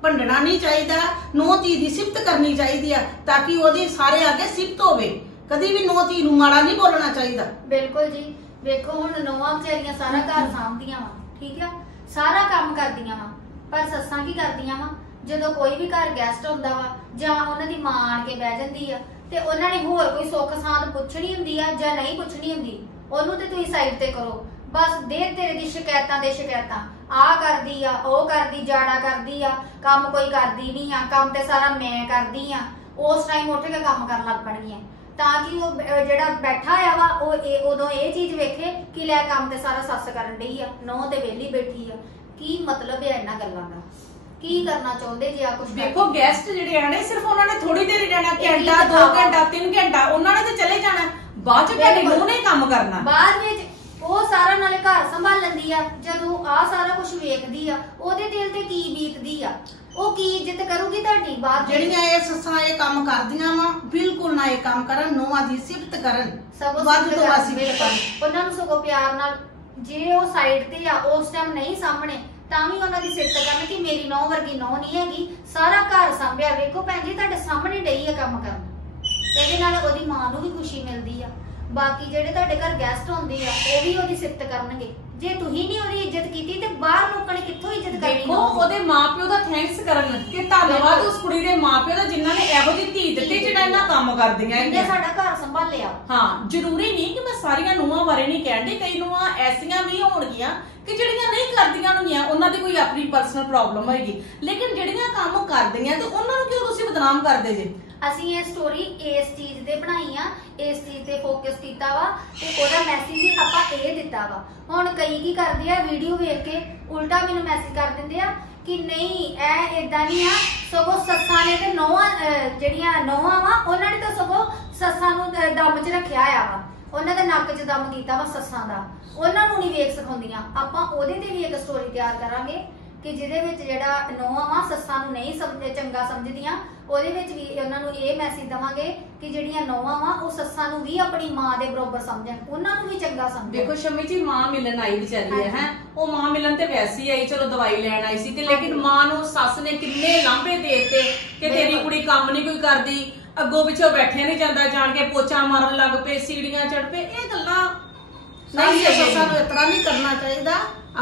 ਭੰਡਣਾ ਨਹੀਂ ਚਾਹੀਦਾ। ਨੂੰਹ ਧੀ ਦੀ ਸਿਫਤ ਕਰਨੀ ਚਾਹੀਦੀ ਆ ਤਾਂ ਕਿ ਉਹਦੀ ਸਾਰੇ ਅੱਗੇ ਸਿਫਤ ਹੋਵੇ। ਕਦੀ ਵੀ ਨੂੰਹ ਧੀ ਨੂੰ ਮਾੜਾ ਨਹੀਂ ਬੋਲਣਾ ਚਾਹੀਦਾ। ਬਿਲਕੁਲ ਜੀ। ਵੇਖੋ ਹੁਣ ਨੂੰਹਾਂ ਵਿਚਾਰੀਆਂ ਸਾਰਾ ਘਰ ਸਾਂਭਦੀਆਂ ਵਾ, ਠੀਕ ਆ, ਸਾਰਾ ਕੰਮ ਕਰਦੀਆਂ ਵਾ, ਪਰ ਸੱਸਾਂ ਕੀ ਕਰਦੀਆਂ ਵਾ? ਜਦੋਂ ਕੋਈ ਵੀ ਘਰ ਗੈਸਟ ਹੁੰਦਾ ਵਾ ਜਾਂ ਉਹਨਾਂ ਦੀ ਮਾਂ ਆਣ ਕੇ ਬਹਿ ਜਾਂਦੀ ਆ ਤੇ ਉਹਨਾਂ ਨੇ ਹੋਰ ਕੋਈ ਸੁੱਖ ਸਾਂਦ ਪੁੱਛਣੀ ਹੁੰਦੀ ਆ ਜਾਂ ਨਹੀਂ ਪੁੱਛਣੀ ਹੁੰਦੀ, ਉਹਨੂੰ ਤੇ ਤੁਸੀਂ ਸਾਈਡ ਤੇ ਕਰੋ। ਬਸ ਦੇਰ ਤੇਰੇ ਦੀ ਸ਼ਿਕਾਇਤਾਂ ਦੇ ਸ਼ਿਕਾਇਤਾਂ, ਆ ਕਰਦੀ ਆ, ਉਹ ਕਰਦੀ, ਜਾੜਾ ਕਰਦੀ ਆ, ਕੰਮ ਕੋਈ ਕਰਦੀ ਨਹੀਂ ਆ, ਕੰਮ ਤੇ ਸਾਰਾ ਮੈਂ ਕਰਦੀ ਆ। ਉਸ ਟਾਈਮ ਉੱਠ ਕੇ ਕੰਮ ਕਰਨ ਲੱਗ ਪਣਗੀਆਂ ਤਾਂ ਕਿ ਉਹ ਜਿਹੜਾ ਬੈਠਾ ਆ ਵਾ ਉਹ ਉਦੋਂ ਇਹ ਚੀਜ਼ ਵੇਖੇ ਕਿ ਲੈ ਕੰਮ ਤੇ ਸਾਰਾ ਸੱਸ ਕਰਨ ਡਈ ਆ, ਨੌਂ ਤੇ ਵਿਹਲੀ ਬੈਠੀ ਆ। ਕੀ ਮਤਲਬ ਹੈ ਇਹਨਾਂ ਗੱਲਾਂ ਦਾ? ਕੀ ਕਰਨਾ ਚਾਹੁੰਦੇ ਜੇ ਆ ਕੁਝ? ਦੇਖੋ ਗੈਸਟ ਜਿਹੜੇ ਆਣੇ ਸਿਰਫ ਉਹਨਾਂ ਨੇ ਥੋੜੀ ਦੇਰ ਹੀ ਰਹਿਣਾ, ਘੰਟਾ 2 ਘੰਟਾ 3 ਘੰਟਾ ਉਹਨਾਂ ਨੇ ਤੇ ਚਲੇ ਜਾਣਾ। ਬਾਅਦ ਚ ਤੁਹਾਡੀ ਨੂੰਹ ਨੇ ਕੰਮ ਕਰਨਾ। ਬਾਅਦ ਵਿੱਚ ਉਹ ਸਾਰਾ ਨਾਲੇ ਘਰ ਸੰਭਾਲ ਲੈਂਦੀ ਆ। ਜਦੋਂ ਆ ਸਾਰਾ ਕੁਝ ਵੇਖਦੀ ਆ ਉਹਦੇ ਦਿਲ ਤੇ ਕੀ ਬੀਤਦੀ ਆ? ਉਹ ਕੀ ਇੱਜ਼ਤ ਕਰੂਗੀ ਤੁਹਾਡੀ? ਬਾਅਦ ਜਿਹੜੀਆਂ ਇਹ ਸੱਸਾਂ ਇਹ ਕੰਮ ਕਰਦੀਆਂ ਵਾ, ਬਿਲਕੁਲ ਨਾ ਇਹ ਕੰਮ ਕਰਨ। ਨੂੰਹਾਂ ਦੀ ਸਿਫਤ ਕਰਨ, ਸਗੋਂ ਵੱਧ ਤੋਂ ਵੱਧ ਸਿਫਤ ਕਰਨ। ਉਹਨਾਂ ਨੂੰ ਸਗੋਂ ਪਿਆਰ ਨਾਲ, ਜੇ ਉਹ ਸਾਈਡ ਤੇ ਆ ਉਸ ਟਾਈਮ ਨਹੀਂ ਸਾਹਮਣੇ, ਤਾਂ ਵੀ ਉਹਨਾਂ ਦੀ ਸਿਫਤ ਕਰਨ ਕਿ ਮੇਰੀ ਨੌਂ ਵਰਗੀ ਨੌਂ ਨਹੀਂ ਹੈਗੀ, ਸਾਰਾ ਘਰ ਸੰਭਿਆ। ਵੇਖੋ ਭੈਣ ਜੀ ਤੁਹਾਡੇ ਸਾਹਮਣੇ ਡਈ ਆ ਕੰਮ ਕਰਨ। ਇਹਦੇ ਨਾਲ ਉਹਦੀ ਮਾਂ ਨੂੰ ਵੀ ਖੁਸ਼ੀ ਮਿਲਦੀ ਆ। ਬਾਕੀ ਜਿਹੜੇ ਤੁਹਾਡੇ ਘਰ ਗੈਸਟ ਹੁੰਦੇ ਆ ਉਹ ਵੀ ਉਹਦੀ ਸਿਫਤ ਕਰਨਗੇ। ਜੇ ਤੁਸੀਂ ਨਹੀਂ ਉਹਦੀ ਇੱਜ਼ਤ ਕੀਤੀ ਤੇ ਬਾਹਰ ਲੋਕਾਂ ਨੇ ਕਿੱਥੋਂ ਇੱਜ਼ਤ ਕਰਨੀ? ਦੇਖੋ ਉਹਦੇ ਮਾਪਿਓ ਦਾ ਥੈਂਕਸ ਕਰਨ ਕਿ ਧੰਨਵਾਦ ਉਸ ਕੁੜੀ ਦੇ ਮਾਪਿਓ ਦਾ ਜਿਨ੍ਹਾਂ ਨੇ ਇਹੋ ਜਿਹੀ ਧੀ ਦਿੱਤੀ ਜਿਹੜਾ ਇਹਨਾਂ ਕੰਮ ਕਰਦੀਆਂ ਇਹਨੇ ਸਾਡਾ ਘਰ ਸੰਭਾਲਿਆ। ਹਾਂ, ਜ਼ਰੂਰੀ ਨਹੀਂ ਕਿ ਮੈਂ ਸਾਰੀਆਂ ਨੂੰਹਾਂ ਬਾਰੇ ਨਹੀਂ ਕਹਿੰਦੀ, ਕਈ ਨੂੰਹਾਂ ਐਸੀਆਂ ਵੀ ਹੋਣਗੀਆਂ ਕਿ ਜਿਹੜੀਆਂ ਨਹੀਂ ਕਰਦੀਆਂ ਹੋਣਗੀਆਂ, ਉਹਨਾਂ ਦੀ ਕੋਈ ਆਪਣੀ ਪਰਸਨਲ ਪ੍ਰੋਬਲਮ ਹੋਏਗੀ, ਲੇਕਿਨ ਜਿਹੜੀਆਂ ਕੰਮ ਕਰਦੀਆਂ ਤੇ ਉਹਨਾਂ ਨੂੰ ਕਿਉਂ ਤੁਸੀਂ ਬਦਨਾਮ ਕਰਦੇ ਜੇ? ਅਸੀਂ ਇਹ ਸਟੋਰੀ ਇਸ ਚੀਜ਼ ਤੇ ਬਣਾਈ ਆ, ਇਸ ਚੀਜ਼ ਤੇ ਫੋਕਸ ਕੀਤਾ ਵਾ ਤੇ ਉਹਦਾ ਮੈਸੇਜ ਵੀ ਆਪਾਂ ਇਹ ਦਿੱਤਾ ਵਾ। ਹੁਣ ਕਈ ਕੀ ਕਰਦੇ ਆ, ਵੀਡੀਓ ਵੇਖ ਕੇ ਉਲਟਾ ਮੈਨੂੰ ਮੈਸੇਜ ਕਰ ਦਿੰਦੇ ਆ ਕਿ ਨਹੀਂ ਇਹ ਇਦਾਂ ਨਹੀਂ ਆ, ਸਗੋਂ ਸੱਸਾਂ ਨੇ ਤੇ ਨੌਹਾਂ ਜਿਹੜੀਆਂ ਨੌਹਾਂ ਵਾ ਉਹਨਾਂ ਨੇ ਤਾਂ ਸਗੋਂ ਸੱਸਾਂ ਨੂੰ ਦਮ 'ਚ ਰੱਖਿਆ ਆ ਵਾ, ਉਹਨਾਂ ਦਾ ਨੱਕ 'ਚ ਦਮ ਕੀਤਾ ਵਾ ਸੱਸਾਂ ਦਾ, ਉਹਨਾਂ ਨੂੰ ਨਹੀਂ ਵੇਖ ਸਿਖਾਉਂਦੀਆਂ। ਆਪਾਂ ਉਹਦੇ ਤੇ ਵੀ ਇੱਕ ਸਟੋਰੀ ਤਿਆਰ ਕਰਾਂਗੇ ਕਿ ਜਿਹਦੇ ਵਿੱਚ ਜਿਹੜਾ ਨੌਹਾਂ ਵਾ ਸੱਸਾਂ ਨੂੰ ਨਹੀਂ ਚੰਗਾ ਸਮਝਦੀਆਂ, ਉਹਦੇ ਵਿੱਚ ਵੀ ਉਹਨਾਂ ਨੂੰ ਇਹ ਮੈਸੇਜ ਦਵਾਂਗੇ ਕਿ ਜਿਹੜੀਆਂ ਨੌਵਾਂ ਵਾ ਉਹ ਸੱਸਾਂ ਨੂੰ ਵੀ ਆਪਣੀ ਮਾਂ ਦੇ ਬਰਾਬਰ ਸਮਝਣ, ਉਹਨਾਂ ਨੂੰ ਵੀ ਚੰਗਾ ਸਮਝਣ। ਦੇਖੋ ਸ਼ਮੀ ਜੀ, ਮਾਂ ਮਿਲਣ ਆਈ ਵਿਚਾਰੀ ਹੈ, ਉਹ ਮਾਂ ਮਿਲਣ ਤੇ ਵੈਸੀ ਆਈ, ਚਲੋ ਦਵਾਈ ਲੈਣ ਆਈ ਸੀ ਤੇ ਲੇਕਿਨ ਮਾਂ ਨੂੰ ਸੱਸ ਨੇ ਕਿੰਨੇ ਲਾਂਭੇ ਦੇਤੇ ਕਿ ਤੇਰੀ ਕੁੜੀ ਕੰਮ ਨਹੀਂ ਕੋਈ ਕਰਦੀ, ਅੱਗੋਂ ਪਿੱਛੋਂ ਬੈਠਿਆ ਨਹੀਂ ਜਾਂਦਾ, ਜਾਣ ਕੇ ਪੋਚਾ ਮਾਰਨ ਲੱਗ ਪਏ, ਸੀੜੀਆਂ ਚੜ ਪਏ। ਇਹ ਗੱਲਾਂ ਨਹੀਂ, ਸੱਸਾਂ ਨੂੰ ਇਤਨਾ ਨਹੀਂ ਕਰਨਾ ਚਾਹੀਦਾ,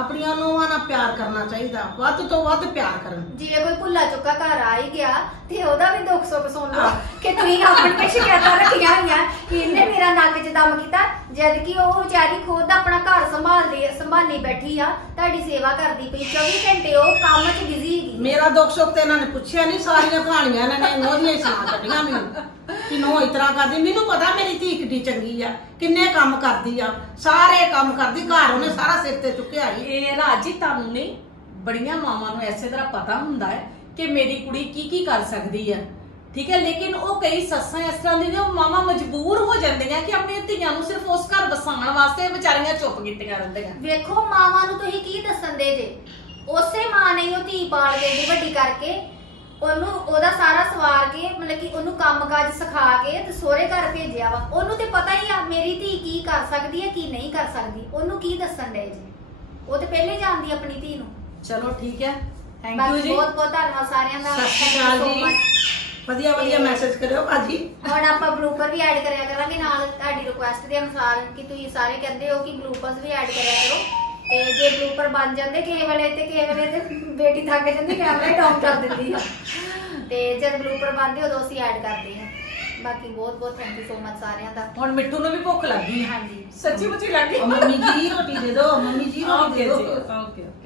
ਆਪਣੀਆਂ ਨੂੰਹਾਂ ਨਾਲ ਪਿਆਰ ਕਰਨਾ ਚਾਹੀਦਾ, ਵੱਧ ਤੋਂ ਵੱਧ ਪਿਆਰ ਕਰਨ। ਜੇ ਕੋਈ ਭੁੱਲਾ ਚੁੱਕਾ ਘਰ ਆ ਹੀ ਗਿਆ ਤੇ ਉਹਦਾ ਵੀ ਦੁੱਖ ਸੁੱਖ ਸੁਣ ਲਓ ਕਿ ਤੁਸੀਂ ਆਪਣੀਆਂ ਸ਼ਿਕਾਇਤਾਂ ਰੱਖੀਆਂ ਹੋਈਆਂ ਕਿ ਇਹਨੇ ਮੇਰਾ ਨੱਕ 'ਚ ਦਮ ਕੀਤਾ, ਜਦ ਕਿ ਉਹ ਵਿਚਾਰੀ ਖੁਦ ਆਪਣਾ ਘਰ ਸੰਭਾਲੀ ਬੈਠੀ ਆ, ਤੁਹਾਡੀ ਸੇਵਾ ਕਰਦੀ ਪਈ 24 ਘੰਟੇ ਉਹ ਕੰਮ 'ਚ ਬਿਜ਼ੀ ਹੈਗੀ। ਮੇਰਾ ਦੁੱਖ ਸੁੱਖ ਤੇ ਇਹਨਾਂ ਨੇ ਪੁੱਛਿਆ ਨਹੀਂ, ਸਾਰੀਆਂ ਕਹਾਣੀਆਂ ਇਹਨਾਂ ਨੇ ਉਹਦੀਆਂ ਹੀ ਸੁਣਾ ਛੱਡੀਆਂ ਮੈਨੂੰ ਕਿ ਨੋ ਇਸ ਤਰ੍ਹਾਂ ਕਰਦੀ। ਮੈਨੂੰ ਪਤਾ ਮੇਰੀ ਧੀ ਕਿੱਡੀ ਚੰਗੀ ਆ, ਕਿੰਨੇ ਕੰਮ ਕਰਦੀ ਆ, ਸਾਰੇ ਕੰਮ ਕਰਦੀ, ਘਰ ਉਹਨੇ ਸਾਰਾ ਸਿਰ ਤੇ ਚੁੱਕਿਆ ਹੀ। ਇਹ ਨਾ ਜੀ ਤੁਹਾਨੂੰ ਨਹੀਂ, ਬੜੀਆਂ ਮਾਵਾਂ ਨੂੰ ਐਸੇ ਤਰ੍ਹਾਂ ਪਤਾ ਹੁੰਦਾ ਹੈ ਕਿ ਮੇਰੀ ਕੁੜੀ ਕੀ ਕੀ ਕਰ ਸਕਦੀ ਹੈ, ਠੀਕ ਹੈ। ਲੇਕਿਨ ਉਹ ਕਈ ਸੱਸਾਂ ਇਸ ਤਰ੍ਹਾਂ ਦੀਆਂ ਉਹ ਮਾਵਾਂ ਮਜਬੂਰ ਹੋ ਜਾਂਦੀਆਂ ਕਿ ਆਪਣੀਆਂ ਧੀਆਂ ਨੂੰ ਸਿਰਫ ਉਸ ਘਰ ਵਸਾਉਣ ਵਾਸਤੇ ਵਿਚਾਰੀਆਂ ਚੁੱਪ ਕੀਤੀਆਂ ਰਹਿੰਦੀਆਂ। ਵੇਖੋ ਮਾਵਾਂ ਨੂੰ ਤੁਸੀਂ ਕੀ ਦੱਸਣ ਦੇ ਜੇ, ਉਸੇ ਮਾਂ ਨੇ ਉਹ ਧੀ ਪਾਲ ਕੇ ਏਡੀ ਵੱਡੀ ਕਰਕੇ ਉਹਨੂੰ ਉਹਦਾ ਸਾਰਾ ਸਵਾਰ ਕੇ ਮਤਲਬ ਕਿ ਉਹਨੂੰ ਕੰਮਕਾਜ ਸਿਖਾ ਕੇ ਤੇ ਸਹੁਰੇ ਘਰ ਭੇਜਿਆ ਵਾ। ਉਹਨੂੰ ਤੇ ਪਤਾ ਹੀ ਆ ਮੇਰੀ ਧੀ ਕੀ ਕਰ ਸਕਦੀ ਹੈ ਕੀ ਨਹੀਂ ਕਰ ਸਕਦੀ, ਉਹਨੂੰ ਕੀ ਦੱਸਣ ਦੇ ਜੀ, ਉਹ ਤੇ ਪਹਿਲੇ ਜਾਣਦੀ ਆਪਣੀ ਧੀ ਨੂੰ। ਚਲੋ ਠੀਕ ਹੈ, ਥੈਂਕ ਯੂ ਬਾਕੀ ਜੀ, ਬਹੁਤ ਬਹੁਤ ਧੰਨਵਾਦ ਸਾਰਿਆਂ ਦਾ। ਸਤਿ ਸ਼੍ਰੀ ਅਕਾਲ ਜੀ, ਵਧੀਆ ਵਧੀਆ ਮੈਸੇਜ ਕਰਿਓ ਭਾਜੀ। ਹੁਣ ਆਪਾਂ ਬਲੂਪਰ ਵੀ ਐਡ ਕਰਿਆ ਕਰਾਂਗੇ ਨਾਲ ਤੁਹਾਡੀ ਰਿਕੁਐਸਟ ਦੇ ਅਨੁਸਾਰ ਕਿ ਤੁਸੀਂ ਸਾਰੇ ਕਹਿੰਦੇ ਹੋ ਕਿ ਬਲੂਪਰਸ ਵੀ ਐਡ ਕਰਿਆ ਕਰੋ, ਤੇ ਜੇ ਬਲੂਪਰ ਬਣ ਜਾਂਦੇ ਕਿਸੇ ਵੇਲੇ ਤੇ ਬੇਟੀ ਥੱਕ ਜਾਂਦੀ ਕੈਮਰਾ ਡਾਊਨ ਕਰ ਦਿੰਦੀ ਆ, ਤੇ ਜਦ ਬਲੂਪਰ ਬਣਦੇ ਉਦੋਂ ਅਸੀਂ ਐਡ ਕਰਦੇ ਹਾਂ। ਬਾਕੀ ਬਹੁਤ ਬਹੁਤ ਥੈਂਕ ਯੂ ਸੋ ਮਚ ਸਾਰਿਆਂ ਦਾ। ਹੁਣ ਮਿੱਠੂ ਨੂੰ ਵੀ ਭੁੱਖ ਲੱਗੀ, ਹਾਂਜੀ ਸੱਚੀ ਮੁੱਚੀ ਲੱਗੀ। ਮੰਮੀ ਜੀ ਰੋਟੀ ਦੇ ਦਿਓ, ਮੰਮੀ ਜੀ ਰੋਟੀ ਦੇ ਓਕੇ ਜੀ, ਦਿਓ। ਓਕੇ।